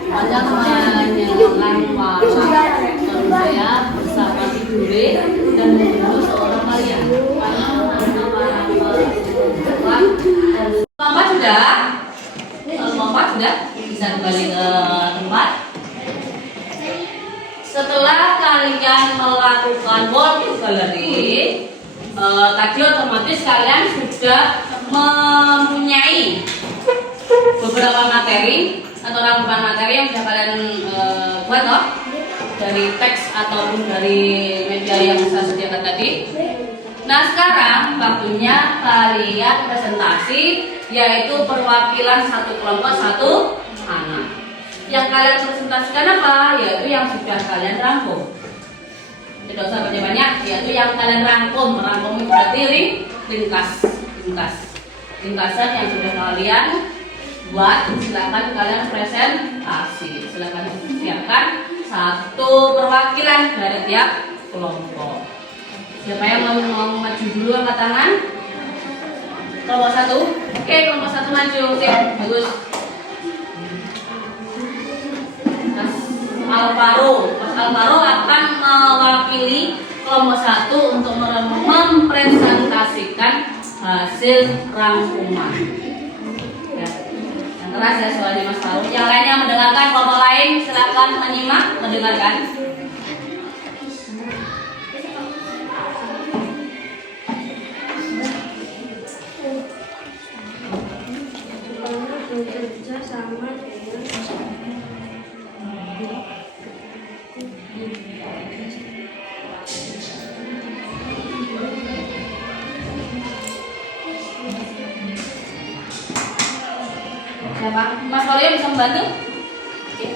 Spanyol menyerang Balak Tambor bersama Tidore dan membunuh seorang Maria. Lompat sudah? Lompat sudah? Bisa kembali ke tempat. Setelah kalian melakukan wall gallery, tadi otomatis kalian sudah mempunyai beberapa materi atau rangkuman materi yang sudah kalian buat loh, dari teks ataupun dari media yang saya sediakan tadi. Nah sekarang waktunya kalian presentasi, yaitu perwakilan satu kelompok satu anak. Yang kalian presentasikan apa? Yaitu yang sudah kalian rangkum. Tidak usah banyak-banyak, yaitu yang kalian rangkum. Rangkum itu berarti ringkasan yang sudah kalian buat. Silakan kalian presentasi. Silakan siapkan satu perwakilan dari tiap kelompok. Siapa yang mau maju dulu angkat tangan? Kelompok satu. Oke, kelompok satu maju. Oke, bagus. Mas Alvaro akan mewakili kelompok satu untuk mempresentasikan hasil rangkuman. Ya. Yang keras ya soalnya Mas Alvaro. Yang lainnya mendengarkan, kelompok lain silakan menyimak, mendengarkan. Bekerja sama Siapa? Mas Mario bisa membantu? Oke.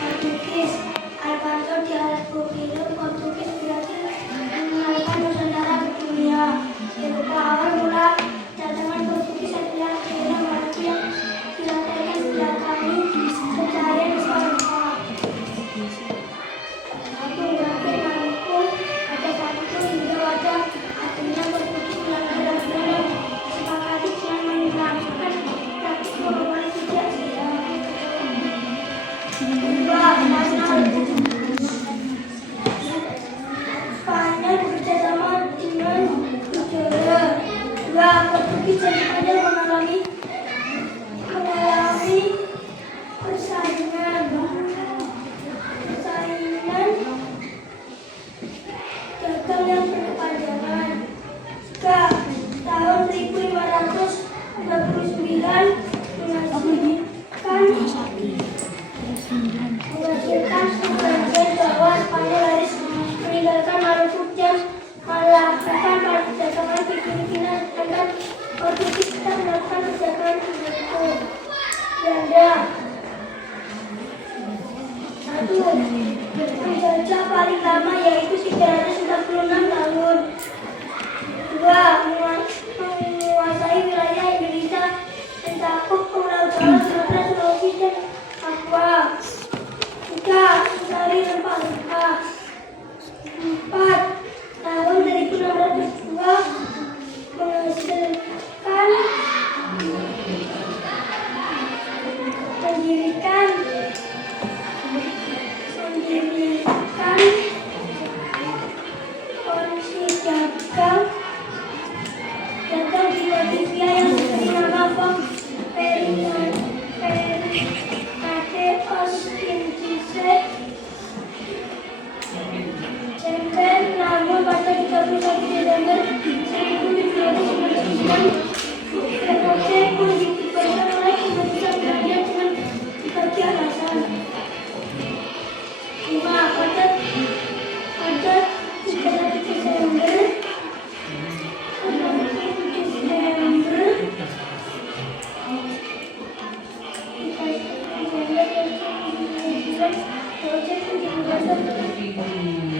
Portugis, Alfonso de Albuquerque. Portugis berarti mengenalkan nusantara ke dunia. Eropa awal mula kedatangan Portugis adalah akhirnya waktu yang dilakukan belakangi pencarian di Eropa. Satu berarti Maluku, ada satu hingga wadah. Artinya Portugis melanggar aturan yang disepakati dengan Spanyol bekerja sama dengan negara. Dua, Portugis dan Spanyol mengalami persaingan dagang yang berkepanjangan. Tiga, tahun 1539 menghasilkan perjanjian bahwa Spanyol harus meninggalkan Maluku dan melakukan perdagangan di Filipina, sedangkan Portugis tetap melakukan perdagangan di Meksiko. Belanda. Satu, penjajah paling lama yaitu 346 tahun. Dua, menguasai wilayah Indonesia mencakup Pulau Jawa, Sumatera, Sulawesi, dan Papua. Tiga, mencari rempah-rempah. Empat, tahun 1602 menghasilkan mendirikan polisi dagang di Latvia yang diberi nama Bank Perikade Ost-Indische Center. Namun pada 31 Desember 1799 Perikade pun dibubarkan oleh pemerintah Belanda dengan berbagai alasan. 5. Pada 31 Desember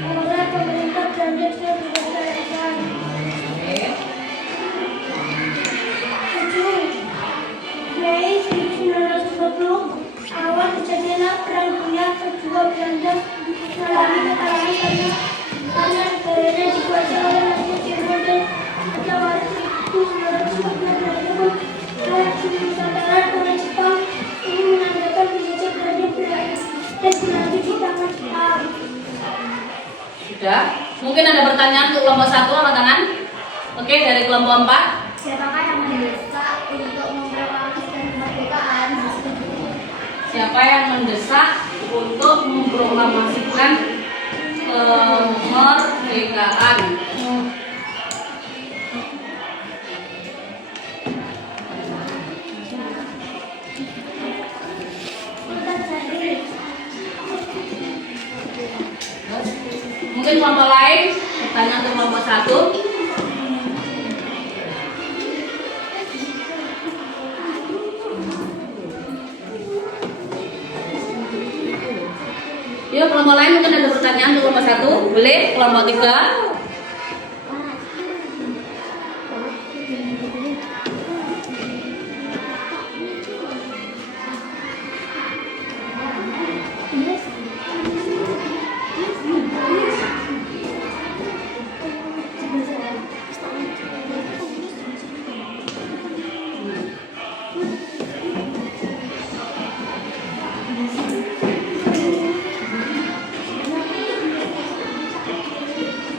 oleh pemerintah Belanda dengan berbagai alasan. 7. Mei 1940 awal terjadilah Perang Dunia Kedua. Belanda mengalami kekalahan karena negaranya dikuasai oleh Nazi Jerman, dan pada Maret 1914 Belanda pun telah Nusantara oleh Jepang. Ini menandakan penjajah Belanda berakhir di tangan Jepang. Sudah. Mungkin ada pertanyaan untuk kelompok 1, angkat tangan. Oke, dari kelompok 4. Siapakah yang mendesak untuk memproklamasikan kemerdekaan? Siapa yang mendesak untuk memproklamasikan kemerdekaan? Mungkin kelompok lain, pertanyaan untuk kelompok 1. Yuk, kelompok lain mungkin ada pertanyaan untuk kelompok 1. Boleh, kelompok 3.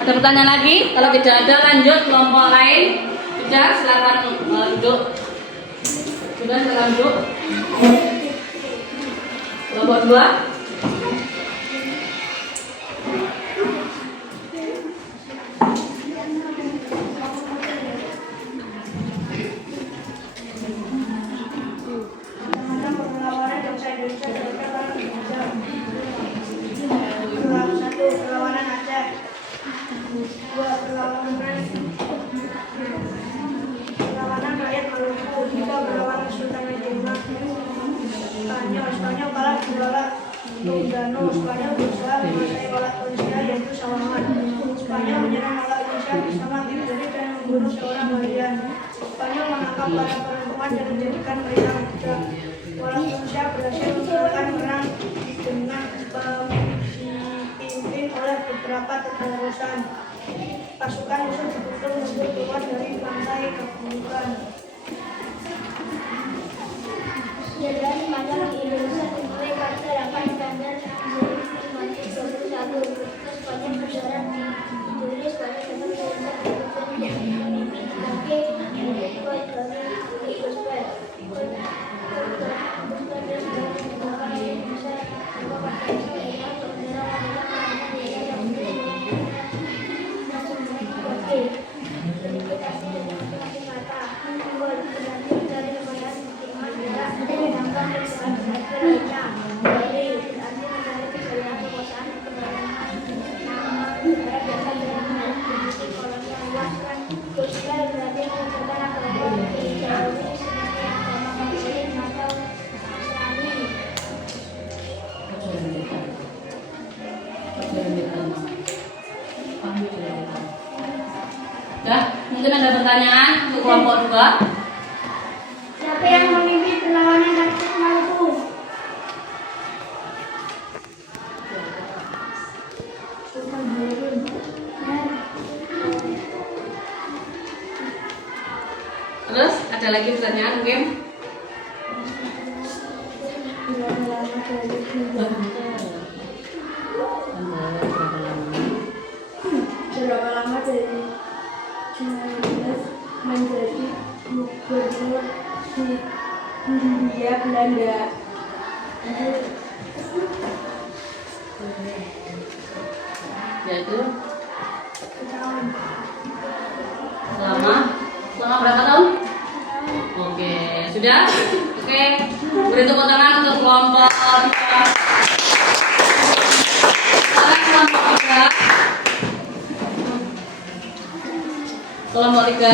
Ada pertanyaan lagi? Kalau tidak ada, lanjut kelompok lain. Sudah, silakan duduk. Sudah, silakan duduk. Kelompok 2. Perlawanan rakyat Maluku. 3. Perlawanan Sultan Demak. Spanyol kalah di Barat Tunggano. Spanyol berusaha menguasai Barat Tunisia yaitu Sawangan. Spanyol menyerang Barat Tunisia bersama Bintang dan membunuh seorang nelayan. Spanyol menangkap para perempuan dan menjadikan mereka budak. Barat Tunisia berhasil memenangkan perang dengan dipimpin oleh beberapa tentara. Pasukan musuh dipukul mundur keluar dari pantai Kabupaten. Jenderal Spanyol di Indonesia dimulai pada 8 November 1945. sepanjang perjalanan ditulis pada dapat menjadi mimpi sebagai ikut dari gospel. Ya, mungkin ada pertanyaan untuk kelompok 2. Siapa yang memimpin perlawanan rakyat Maluku? Terus ada lagi pertanyaan mungkin? Berapa lama dari 19 menjadi gubernur di Hindia Belanda? Yaitu selama berapa tahun? Oke, sudah? Oke, beri tepuk tangan untuk kelompok 2. Sekarang kelompok 3. Kelompok 3.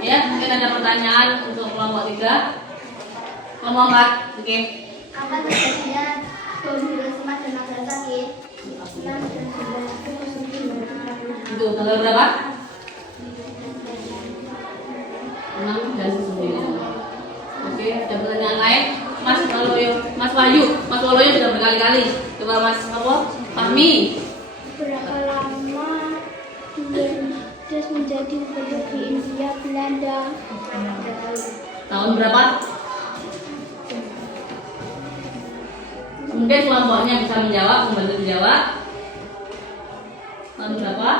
Ya, mungkin ada pertanyaan untuk kelompok 3. Kelompok 4, oke. Apa terjadinya bom Hiroshima dan Nagasaki 6 dan 9 Itu tanggal berapa? 6 dan 9. Oke, ada pertanyaan lain? Mas Wahyu sudah berkali-kali. Coba Mas Fahmi. Berapa lama Juventus menjadi gubernur di Hindia Belanda? Tahun berapa? Mungkin kelompoknya bisa menjawab, membantu menjawab. Tahun berapa?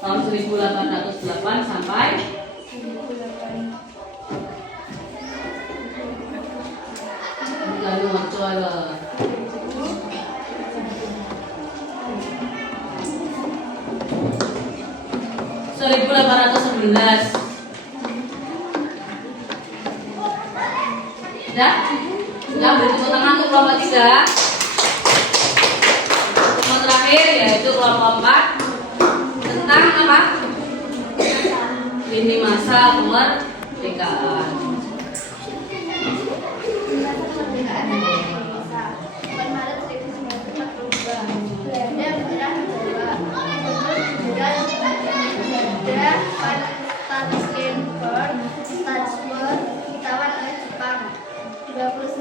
Tahun 1808 sampai 1811. Ya, beri tepuk tangan untuk kelompok 3. Kelompok terakhir yaitu kelompok 4 tentang apa? Lini masa kemerdekaan.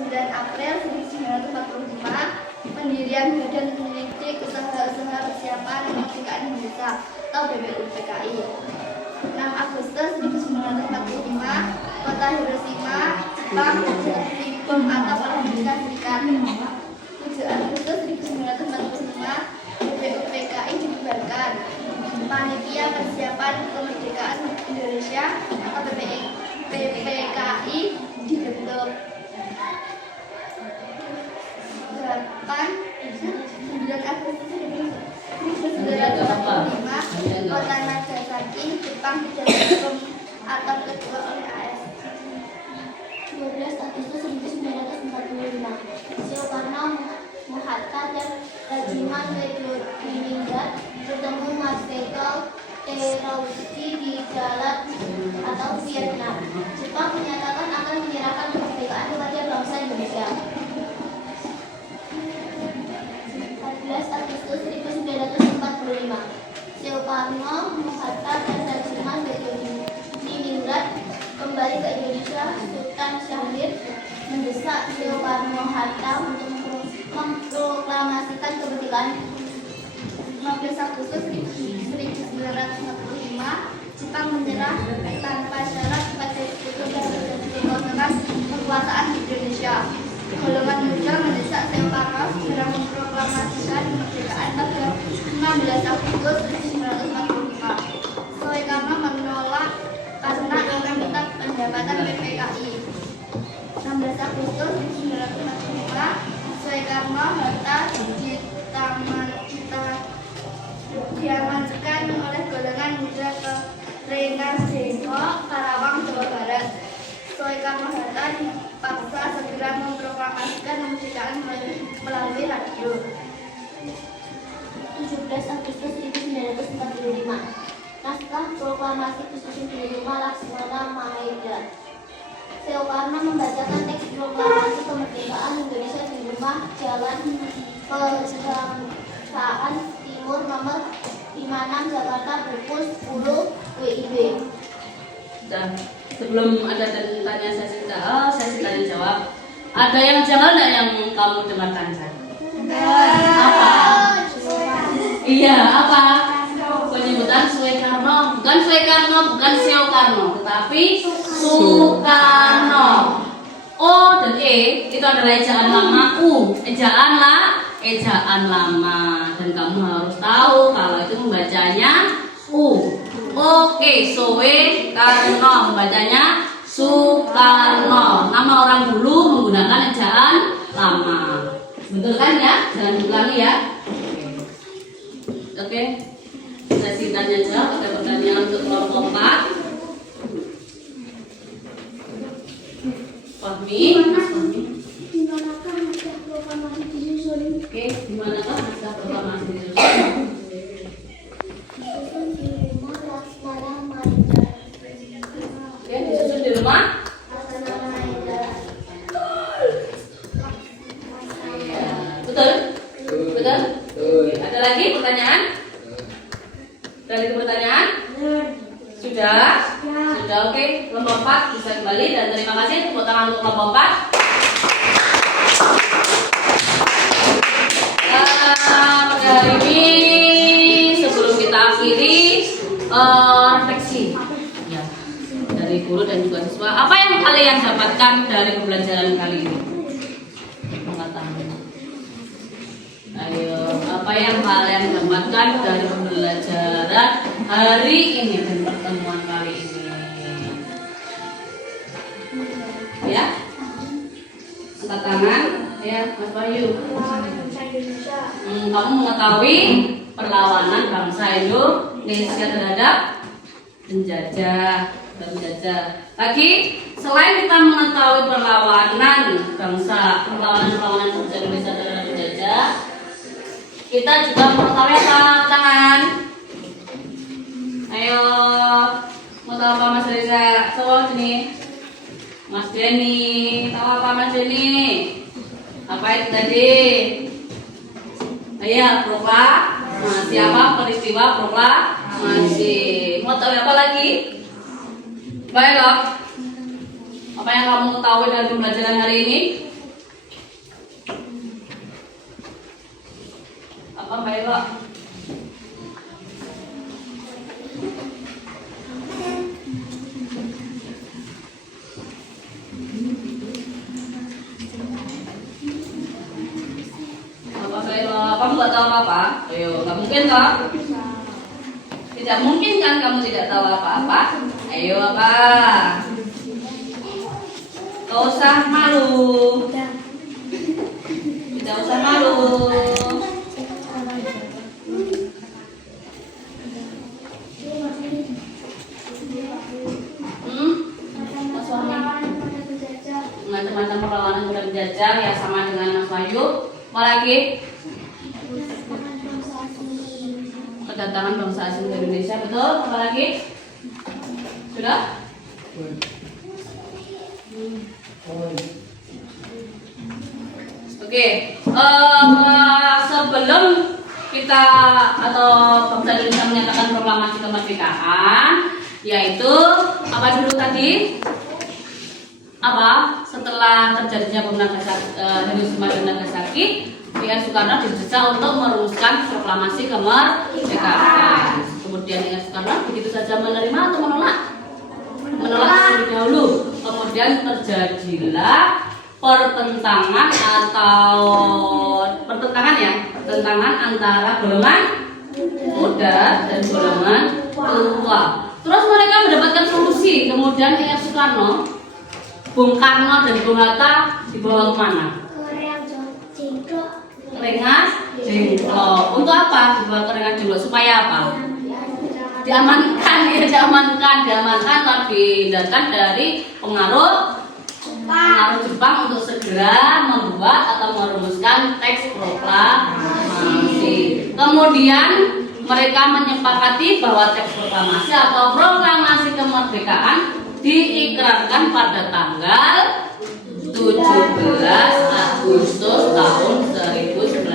April 1945 pendirian Badan Penyelidik Usaha-Usaha Persiapan Kemerdekaan Indonesia atau BPUPKI. 6 Agustus 1945 kota Hiroshima, Jepang terjadi bom atom oleh Amerika Serikat. 7 Agustus 1945 BPUPKI dibubarkan. Panitia Persiapan Kemerdekaan Indonesia atau PPKI dibentuk. 9 Agustus 1945 kota Nagasaki, Jepang dijadikan bom atom kedua oleh AS. 12 Agustus 1945 Soekarno, Hatta dan Rajiman Leningrad bertemu Marshal Sulawesi di jalan atau Vietnam. Jepang menyatakan akan menyerahkan kemerdekaan kepada bangsa Indonesia. 14 Agustus 1945, Soekarno, Hatta, dan Sudirman Diningrat kembali ke Indonesia. Sultan Syahrir mendesak Soekarno Hatta untuk memproklamasikan kemerdekaan. 15 Agustus 1945, Jepang menyerah tanpa syarat pada Sekutu dan mengeras kekuasaan di Indonesia. Golongan muda mendesak Soekarno segera memproklamasikan kemerdekaan pada 16 Agustus 1945. Soekarno menolak karena akan minta pendapatan PPKI. 16 Agustus 1945, Soekarno Hatta diamankan oleh golongan muda ke Rengas Dengklok, Karawang, Jawa Barat. Soekarno Hatta dipaksa segera memproklamasikan kemerdekaan melalui radio. 17 Agustus 1945, naskah proklamasi disusun di rumah Laksmana Maheda. Soekarno membacakan teks proklamasi kemerdekaan Indonesia di rumah Jalan Pegangsaan Timur nomor 56 Jakarta pukul 10 WIB. Dan sebelum ada tanya sesi tanya jawab, ada yang jangan nggak yang kamu dengarkan tadi? Apa? Iya, apa? Penyebutan Soekarno, bukan Soekarno, bukan Soekarno, tetapi Soekarno. O dan E itu adalah ejaan lama U, ejaan lama, dan kamu harus tahu kalau itu membacanya U. Oke, Soekarno membacanya Soekarno. Nama orang dulu menggunakan ejaan lama. Betul kan ya? Jangan diulangi ya. Oke. Sesi tanya jawab, ada pertanyaan untuk kelompok 4. Fahmi, Mas Fahmi. Dimanakah naskah proklamasi disusun? Oke, dimanakah naskah proklamasi disusun? Disusun di rumah Laksmana Maheda. Oke, disusun di rumah Laksmana Maheda. Betul? Betul? Ada lagi pertanyaan? Ada lagi pertanyaan? Sudah? Sudah, oke. Kelompok 4 bisa kembali dan terima kasih tepuk tangan untuk kelompok 4. Pada hari ini sebelum kita akhiri refleksi ya, dari guru dan juga siswa. Apa yang kalian dapatkan dari pembelajaran kali ini? Ayo, apa yang kalian dapatkan dari pembelajaran hari ini dan pertemuan kali ini? Ya, angkat tangan, ya, Mas Bayu. Kamu mengetahui perlawanan bangsa Indonesia terhadap penjajah. Lagi, selain kita mengetahui perlawanan bangsa Indonesia terhadap penjajah, kita juga mengetahui apa? Tangan. Ayo, mau tahu apa Mas Reza? Coba sini. Mas Denny, tahu apa Mas Denny? Apa itu tadi? Ayo, proklamasi apa? Peristiwa proklamasi. Mau tahu apa lagi? Baiklah. Apa yang kamu ketahui dari pembelajaran hari ini? Apa baiklah? Kamu nggak tahu apa-apa? Ayo, nggak mungkin toh? Tidak mungkin kan kamu tidak tahu apa-apa? Ayo apa? Gak usah malu. Tidak usah malu. Macam-macam perlawanan terhadap penjajah ya, sama dengan Mas Bayu. Apa lagi? kedatangan bangsa asing ke Indonesia. Betul? Apa lagi? Sudah? Oke, sebelum kita atau bangsa Indonesia menyatakan proklamasi kemerdekaan, yaitu apa dulu tadi? Apa? Setelah terjadinya bom Hiroshima dan Nagasaki, PR Soekarno didesak untuk merumuskan proklamasi kemerdekaan. Kemudian PR Soekarno begitu saja menerima atau menolak? Menolak terlebih dahulu. Kemudian terjadilah pertentangan antara golongan muda dan golongan tua. Terus mereka mendapatkan solusi. Kemudian PR Soekarno, Bung Karno dan Bung Hatta dibawa kemana? Rengas Dengklok. Untuk apa dibawa ke Rengas Dengklok? Supaya apa? Diamankan, tapi dipindahkan dari pengaruh Jepang untuk segera membuat atau merumuskan teks proklamasi. Kemudian mereka menyepakati bahwa teks proklamasi atau proklamasi kemerdekaan diikrarkan pada tanggal 17 Agustus tahun 1945.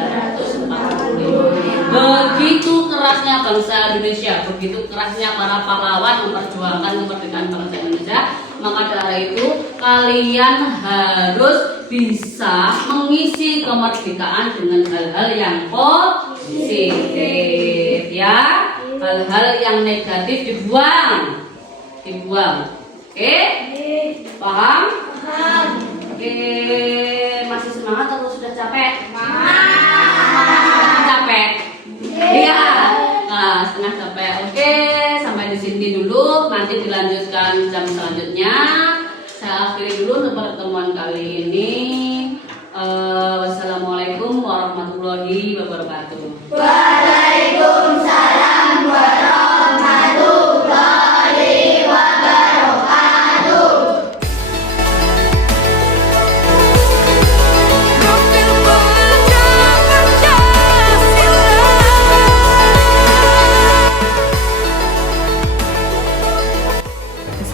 Begitu kerasnya bangsa Indonesia, begitu kerasnya para pahlawan memperjuangkan kemerdekaan bangsa Indonesia, maka dari itu kalian harus bisa mengisi kemerdekaan dengan hal-hal yang positif, ya. Hal-hal yang negatif dibuang. Oke? Paham? Oke, masih semangat atau sudah capek? Capek? Iya. Nah, setengah capek. Oke, sampai di sini dulu. Nanti dilanjutkan jam selanjutnya. Saya akhiri dulu untuk pertemuan kali ini. Wassalamualaikum warahmatullahi wabarakatuh. Waalaikumsalam warahmatullahi wabarakatuh.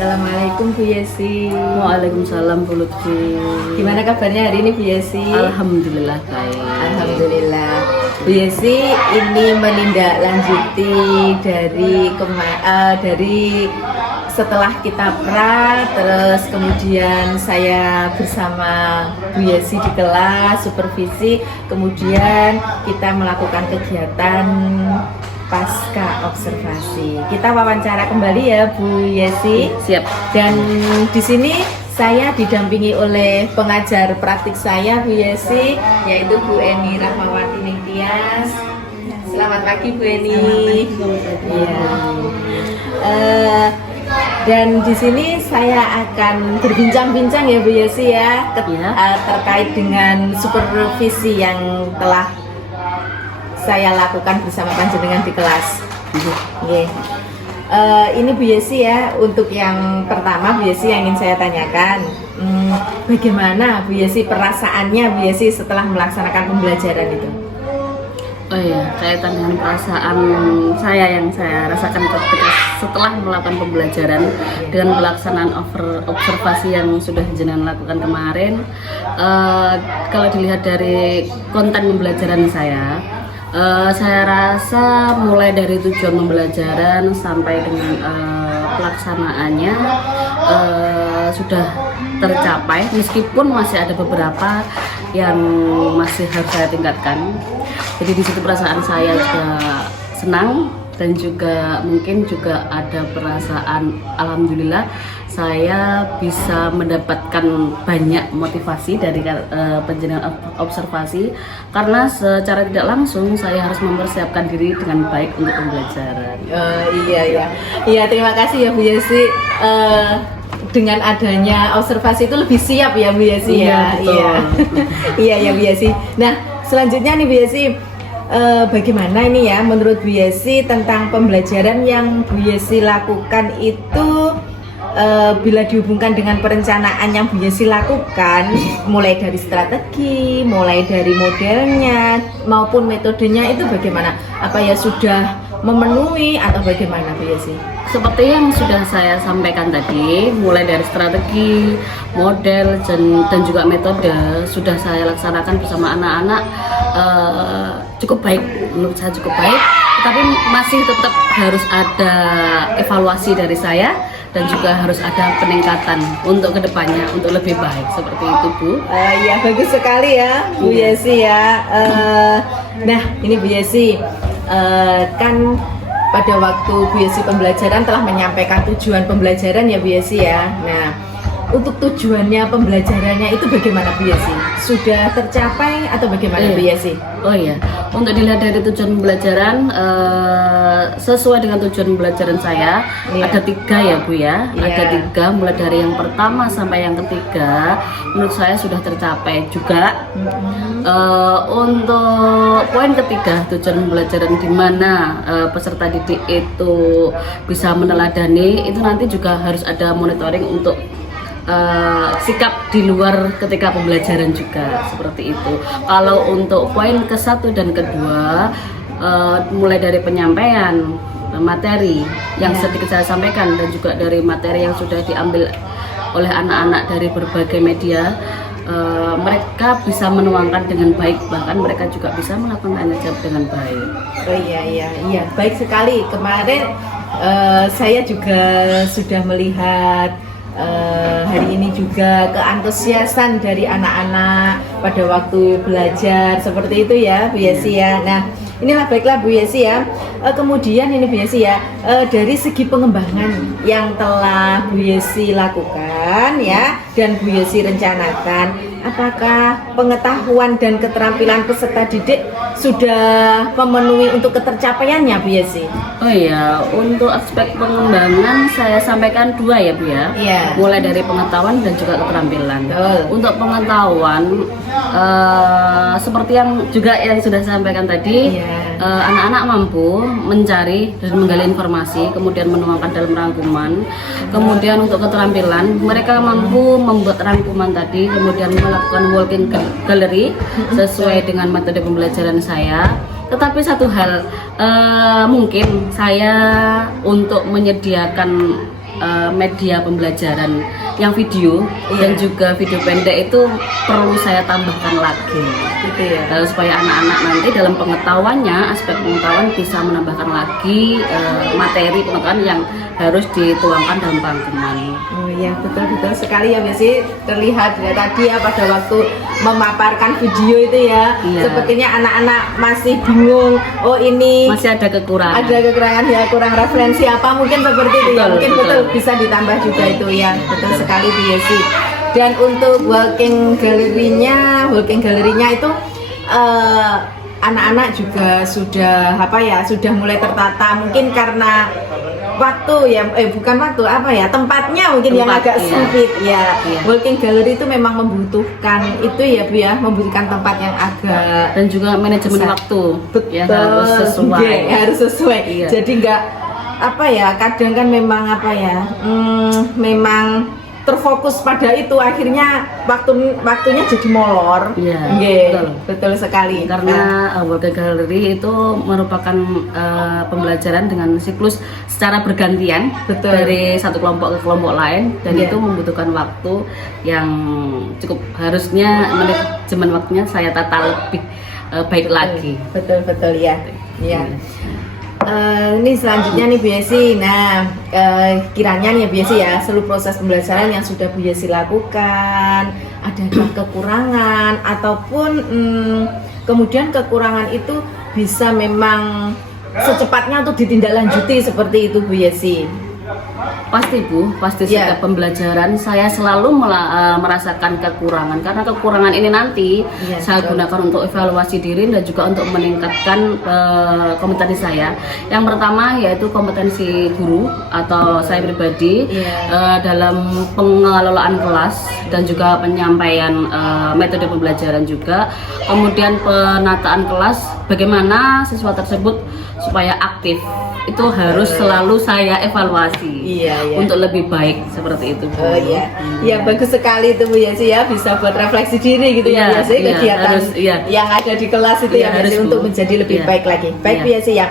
Assalamualaikum Bu Yesi. Waalaikumsalam Bu Lutfi. Gimana kabarnya hari ini Bu Yesi? Alhamdulillah baik. Alhamdulillah. Bu Yesi, ini menindaklanjuti dari setelah kita pra, terus kemudian saya bersama Bu Yesi di kelas supervisi, kemudian kita melakukan kegiatan pasca observasi. Kita wawancara kembali ya Bu Yesi. Siap. Dan di sini saya didampingi oleh pengajar praktik saya Bu Yesi, yaitu Bu Eni Rahmawati Ningtyas. Selamat pagi Bu Eni. Iya. Dan di sini saya akan berbincang-bincang ya Bu Yesi ya, terkait dengan supervisi yang telah saya lakukan bersama panjenengan di kelas. Ini Bu Yesi ya, untuk yang pertama Bu Yesi yang ingin saya tanyakan, bagaimana Bu Yesi perasaannya Bu Yesi setelah melaksanakan pembelajaran itu? Oh iya, kaitan dengan perasaan saya yang saya rasakan ketika setelah melakukan pembelajaran dengan pelaksanaan observasi yang sudah jenengan lakukan kemarin. Kalau dilihat dari konten pembelajaran saya rasa mulai dari tujuan pembelajaran sampai dengan pelaksanaannya sudah tercapai, meskipun masih ada beberapa yang masih harus saya tingkatkan. Jadi di situ perasaan saya juga senang dan juga mungkin juga ada perasaan alhamdulillah saya bisa mendapatkan banyak motivasi dari penjenengan observasi, karena secara tidak langsung saya harus mempersiapkan diri dengan baik untuk pembelajaran. Iya, terima kasih ya Bu Yesi. Dengan adanya observasi itu lebih siap ya Bu Yesi ya. Iya ya Bu Yesi. Nah, selanjutnya nih Bu Yesi, bagaimana ini ya menurut Bu Yesi tentang pembelajaran yang Bu Yesi lakukan itu, bila dihubungkan dengan perencanaan yang Bu Yesi lakukan, mulai dari strategi, mulai dari modelnya maupun metodenya, itu bagaimana? Apa ya sudah memenuhi atau bagaimana Bu Yesi? Seperti yang sudah saya sampaikan tadi, mulai dari strategi, model, dan juga metode sudah saya laksanakan bersama anak-anak, cukup baik, menurut saya cukup baik. Tapi masih tetap harus ada evaluasi dari saya dan juga harus ada peningkatan untuk kedepannya untuk lebih baik, seperti itu Bu. Ya bagus sekali ya Bu Yesi ya. Nah ini Bu Yesi, kan pada waktu Bu Yesi pembelajaran telah menyampaikan tujuan pembelajaran ya Bu Yesi ya. Nah untuk tujuannya pembelajarannya itu bagaimana Bu Yesi? Sudah tercapai atau bagaimana Bu Yesi? Oh iya, untuk dilihat dari tujuan pembelajaran, sesuai dengan tujuan pembelajaran saya, ada 3 ya Bu ya. Ada 3, mulai dari yang pertama sampai yang ketiga, menurut saya sudah tercapai juga. Untuk poin ketiga, tujuan pembelajaran di mana peserta didik itu bisa meneladani, itu nanti juga harus ada monitoring untuk sikap di luar ketika pembelajaran juga, seperti itu. Kalau untuk poin ke-1 dan kedua, mulai dari penyampaian materi yang sedikit saya sampaikan dan juga dari materi yang sudah diambil oleh anak-anak dari berbagai media, mereka bisa menuangkan dengan baik, bahkan mereka juga bisa melakukan tanya jawab dengan baik. Oh iya, baik sekali. Kemarin saya juga sudah melihat hari ini juga keantusiasan dari anak-anak pada waktu belajar seperti itu ya Bu Yesi ya. Nah inilah baiklah Bu Yesi ya. Kemudian ini Bu Yesi ya, dari segi pengembangan yang telah Bu Yesi lakukan ya dan Bu Yesi rencanakan, apakah pengetahuan dan keterampilan peserta didik sudah memenuhi untuk ketercapaiannya Bu Yesi? Oh iya, untuk aspek pengembangan saya sampaikan 2 ya Bu ya. Iya. Mulai dari pengetahuan dan juga keterampilan. Betul. Untuk pengetahuan, seperti yang juga yang sudah saya sampaikan tadi, anak-anak mampu mencari dan menggali informasi, kemudian menuangkan dalam rangkuman. Kemudian untuk keterampilan, mereka mampu membuat rangkuman tadi, kemudian melakukan walking gallery sesuai dengan metode pembelajaran saya. Tetapi satu hal, mungkin saya untuk menyediakan media pembelajaran yang video dan juga video pendek itu perlu saya tambahkan lagi, gitu ya, supaya anak-anak nanti dalam pengetahuannya, aspek pengetahuan bisa menambahkan lagi materi pengetahuan yang harus dituangkan dalam rangkuman. Oh iya, betul sekali ya Besi. Terlihat ya tadi ya pada waktu memaparkan video itu ya, sepertinya anak-anak masih bingung. Oh ini masih ada kekurangan. Ada kekurangan ya, kurang referensi apa mungkin seperti itu ya. Mungkin betul bisa ditambah juga itu ya. Betul sekali Bu Yesi. Dan untuk walking gallery-nya itu anak-anak juga sudah sudah mulai tertata, mungkin karena waktu ya, tempatnya mungkin yang agak sempit ya. Walking gallery itu memang membutuhkan itu ya Bu ya, membutuhkan tempat yang agak dan juga manajemen waktu. Betul, ya, harus sesuai. Harus sesuai. Jadi enggak kadang kan memang memang terfokus pada itu, akhirnya waktunya jadi molor. Betul sekali. Karena walking gallery itu merupakan pembelajaran dengan siklus secara bergantian dari satu kelompok ke kelompok lain, dan itu membutuhkan waktu yang cukup, harusnya manajemen waktunya saya tata lebih baik lagi. Betul ya. Ini selanjutnya nih Bu Yesi. Nah, kiranya nih Bu Yesi ya, seluruh proses pembelajaran yang sudah Bu Yesi lakukan, adakah kekurangan ataupun kemudian kekurangan itu bisa memang secepatnya untuk ditindaklanjuti seperti itu Bu Yesi? Pasti Bu, pasti setiap pembelajaran saya selalu merasakan kekurangan, karena kekurangan ini nanti saya gunakan untuk evaluasi diri dan juga untuk meningkatkan kompetensi saya. Yang pertama yaitu kompetensi guru atau saya pribadi dalam pengelolaan kelas dan juga penyampaian metode pembelajaran juga. Kemudian penataan kelas, bagaimana siswa tersebut supaya aktif, itu harus selalu saya evaluasi untuk lebih baik, seperti itu Bu. Ya bagus sekali itu Bu Yesi ya, bisa buat refleksi diri gitu ya Bu Yesi, kegiatan yang ada di kelas itu ya harus untuk menjadi lebih baik lagi. Baik Bu Yesi ya.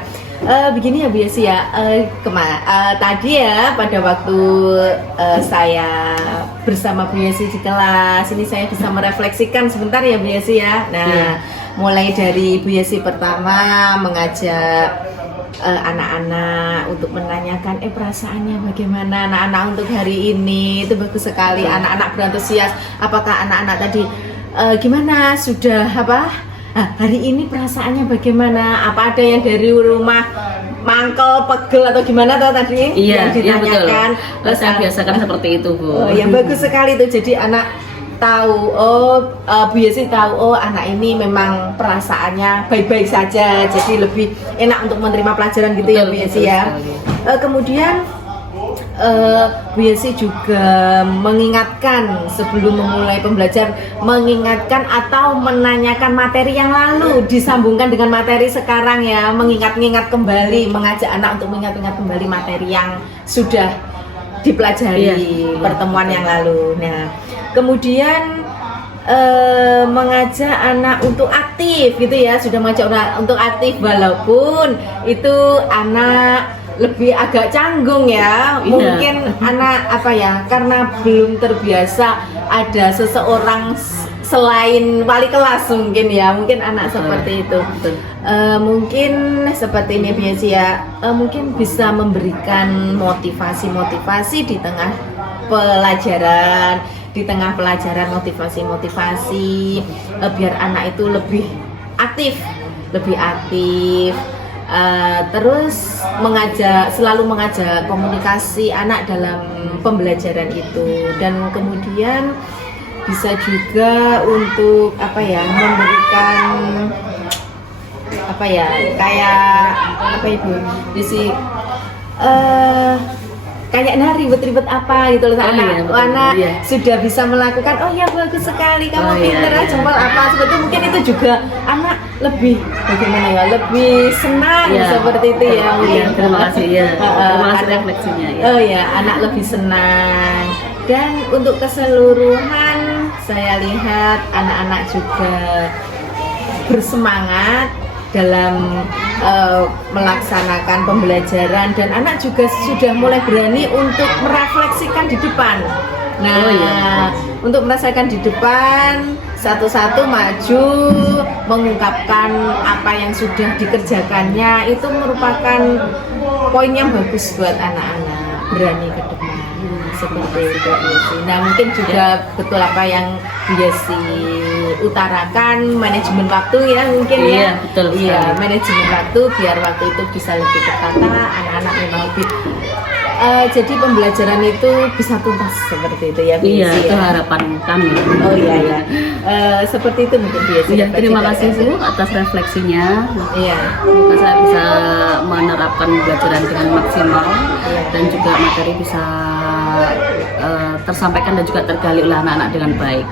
Begini ya Bu Yesi ya, tadi ya pada waktu saya bersama Bu Yesi di kelas ini saya bisa merefleksikan sebentar ya Bu Yesi ya. Nah, mulai dari Bu Yesi pertama mengajak anak-anak untuk menanyakan perasaannya bagaimana anak-anak untuk hari ini, itu bagus sekali. Anak-anak berantusias. Apakah anak-anak tadi gimana sudah hari ini perasaannya bagaimana? Apa ada yang dari rumah mangkel, pegel atau gimana tadi yang ditanyakan? Betul. Saya biasakan seperti itu Bu. Oh, yang bagus sekali itu. Jadi anak tahu, Bu Yesi tahu, anak ini memang perasaannya baik-baik saja, jadi lebih enak untuk menerima pelajaran gitu. Betul, ya Bu Yesi ya. Kemudian Bu Yesi juga mengingatkan sebelum memulai pembelajaran, mengingatkan atau menanyakan materi yang lalu disambungkan dengan materi sekarang ya, mengingat-ingat kembali, mengajak anak untuk mengingat-ingat kembali materi yang sudah dipelajari pertemuan yang lalu. Nah, kemudian mengajak anak untuk aktif gitu ya, sudah mengajak anak untuk aktif walaupun itu anak lebih agak canggung ya, mungkin anak karena belum terbiasa ada seseorang selain wali kelas mungkin ya, mungkin anak seperti itu. Mungkin seperti ini biasa ya, mungkin bisa memberikan motivasi di tengah pelajaran, motivasi biar anak itu lebih aktif. Terus selalu mengajak komunikasi anak dalam pembelajaran itu, dan kemudian bisa juga untuk memberikan kayak ribet-ribet apa gitu loh, anak sudah bisa melakukan, oh ya bagus sekali kamu pinter jempol apa, seperti mungkin itu juga anak lebih lebih senang seperti itu ya. Terima kasih ya. Terima kasih refleksinya ya. Oh ya, anak lebih senang. Dan untuk keseluruhan saya lihat anak-anak juga bersemangat dalam melaksanakan pembelajaran, dan anak juga sudah mulai berani untuk merefleksikan di depan. Nah, untuk merasakan di depan, satu-satu maju mengungkapkan apa yang sudah dikerjakannya, itu merupakan poin yang bagus buat anak-anak, berani ke depan seperti itu. Nah, mungkin juga betul apa yang Yesi utarakan, manajemen waktu ya mungkin ya. Betul. Iya, manajemen waktu biar waktu itu bisa lebih tertata, anak-anak memang lebih jadi pembelajaran itu bisa tuntas seperti itu ya. Iya, itu harapan kami. Oh iya. Seperti itu mungkin biasa. Iya, terima kasih Bu atas refleksinya. Iya. Semoga saya bisa menerapkan pembelajaran dengan maksimal, dan juga materi bisa tersampaikan dan juga tergali oleh anak-anak dengan baik.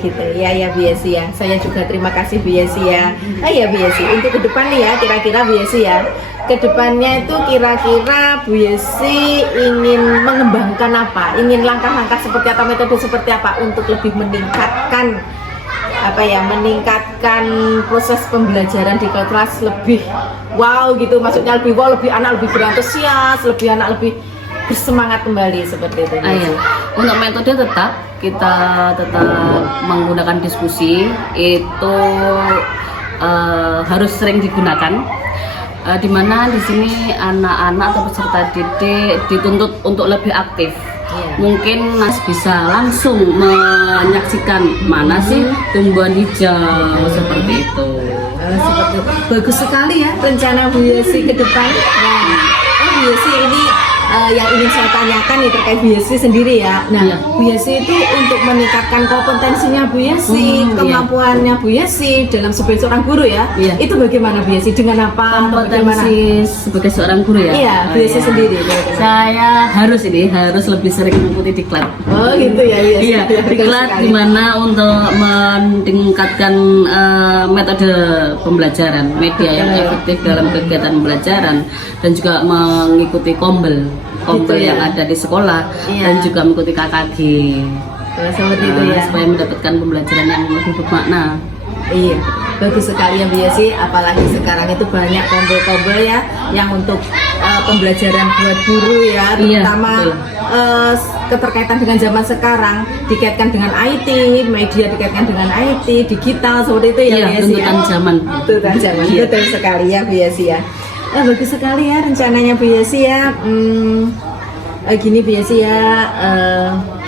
Gitu ya Bu Yesi ya. Saya juga terima kasih Bu Yesi ya. Ya Bu Yesi, untuk ke depan nih ya, kira-kira Bu Yesi ya, kedepannya itu kira-kira Bu Yesi ingin mengembangkan apa? Ingin langkah-langkah seperti apa, metode seperti apa untuk lebih meningkatkan meningkatkan proses pembelajaran di kelas lebih wow gitu, maksudnya lebih wow, lebih anak lebih berantusias, anak lebih bersemangat kembali seperti itu. Untuk metode kita tetap menggunakan diskusi, itu harus sering digunakan. Di mana di sini anak-anak atau peserta didik dituntut untuk lebih aktif. Mungkin Mas bisa langsung menyaksikan mana sih tumbuhan hijau seperti itu. Seperti itu. Bagus sekali ya rencana Bu Yesi ke depan. Bu Yesi ini yang ingin saya tanyakan nih terkait Bu Yesi sendiri ya. Nah, Bu Yesi itu untuk meningkatkan kompetensinya Bu Yesi, kemampuannya Bu Yesi dalam sebagai seorang guru ya. Itu bagaimana Bu Yesi? Dengan apa? Kompetensi sebagai seorang guru ya? Iya, Bu Yesi sendiri. Saya harus lebih sering mengikuti diklat. Oh gitu ya, Bu Yesi. Iya, diklat dimana untuk meningkatkan metode pembelajaran, media yang efektif dalam kegiatan pembelajaran, dan juga mengikuti kombel yang ada di sekolah, dan juga mengikuti KKG seperti itu ya, supaya mendapatkan pembelajaran yang lebih bermakna. Iya. bagus sekali ya Bu Yesi, apalagi sekarang itu banyak tombol-tombol ya yang untuk pembelajaran buat guru ya, Iya, terutama betul. keterkaitan dengan zaman sekarang, dikaitkan dengan IT, media dikaitkan dengan IT, digital seperti itu ya Iya, Bu Yesi. tuntutan zaman. Tuntutan zaman, Iya. betul sekali ya Bu Yesi ya. Bagus sekali ya rencananya Bu Yesi ya. Gini Bu Yesi ya,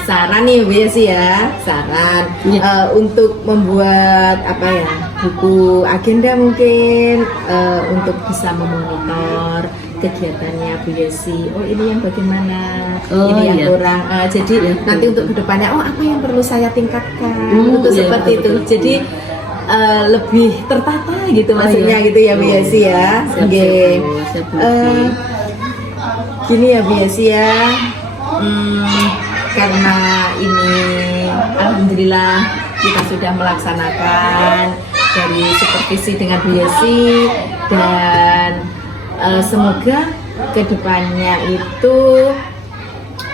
saran nih Bu Yesi ya, saran Iya. untuk membuat apa ya, buku agenda mungkin untuk bisa memonitor kegiatannya Bu Yesi. Oh ini yang bagaimana, Oh, ini yang iya. kurang. Jadi Iya, nanti betul. untuk kedepannya, oh apa yang perlu saya tingkatkan, untuk Iya, seperti betul, itu. betul. Jadi lebih tertata gitu maksudnya iya. gitu ya Bu Yesi ya. Siap, Oke. siap, Bu. Siap, Bu. Gini ya Bu Yesi ya, karena ini alhamdulillah kita sudah melaksanakan dari supervisi dengan Bu Yesi, dan semoga kedepannya itu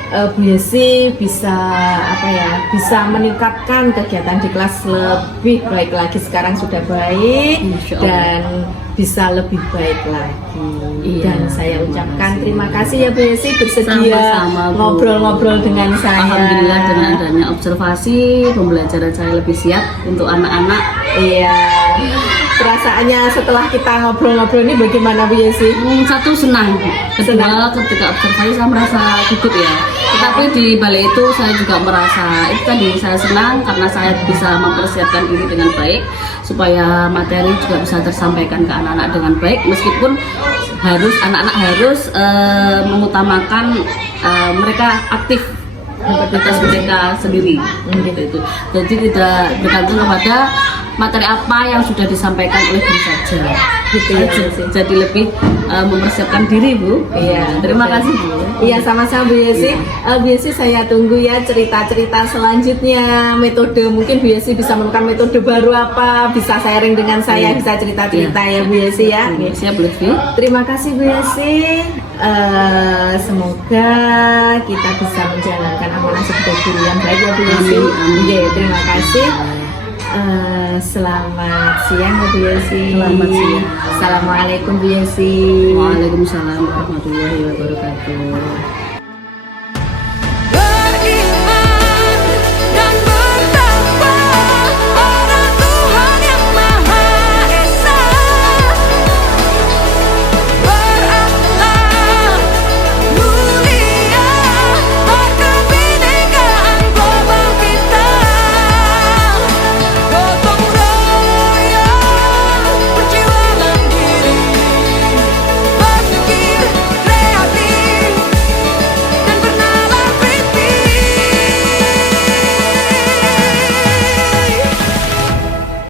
Bu Yesi bisa apa ya, bisa meningkatkan kegiatan di kelas lebih baik lagi. Sekarang sudah baik Insya Allah. dan bisa lebih baik lagi. Iya, Dan saya terima ucapkan kasih. terima kasih ya Bu Yesi bersedia Sama-sama, Bu. ngobrol-ngobrol dengan saya. Alhamdulillah dengan adanya observasi pembelajaran saya lebih siap untuk anak-anak. Iya. Perasaannya setelah kita ngobrol-ngobrol ini bagaimana Bu Yesi? Satu senang, kedua Senang. ketika observasi saya merasa gugup ya. Tetapi di balik itu saya juga merasa itu tadi, saya senang karena saya bisa mempersiapkan diri dengan baik supaya materi juga bisa tersampaikan ke anak-anak dengan baik, meskipun anak-anak harus mengutamakan mereka aktif atas mereka sendiri gitu itu. Jadi tidak bergantung kepada materi apa yang sudah disampaikan oleh guru saja gitu ya. Jadi lebih mempersiapkan diri Bu. Iya, Terima betul. kasih Bu. Iya, sama-sama Bu Yesi. Bu Yesi saya tunggu ya cerita-cerita selanjutnya, metode, mungkin Bu Yesi bisa menemukan metode baru apa, bisa sharing dengan saya, bisa cerita-cerita ya Bu Yesi ya. Oke. Siap Bu Lutfi. Terima kasih Bu Yesi. Semoga kita bisa menjalankan amanah sebagai guru yang baik ya Bu Yesi. Amin, amin. Oke, terima kasih. Selamat siang ya Bu Yesi. Selamat siang. Assalamualaikum Bu Yesi. Waalaikumsalam warahmatullahi wabarakatuh.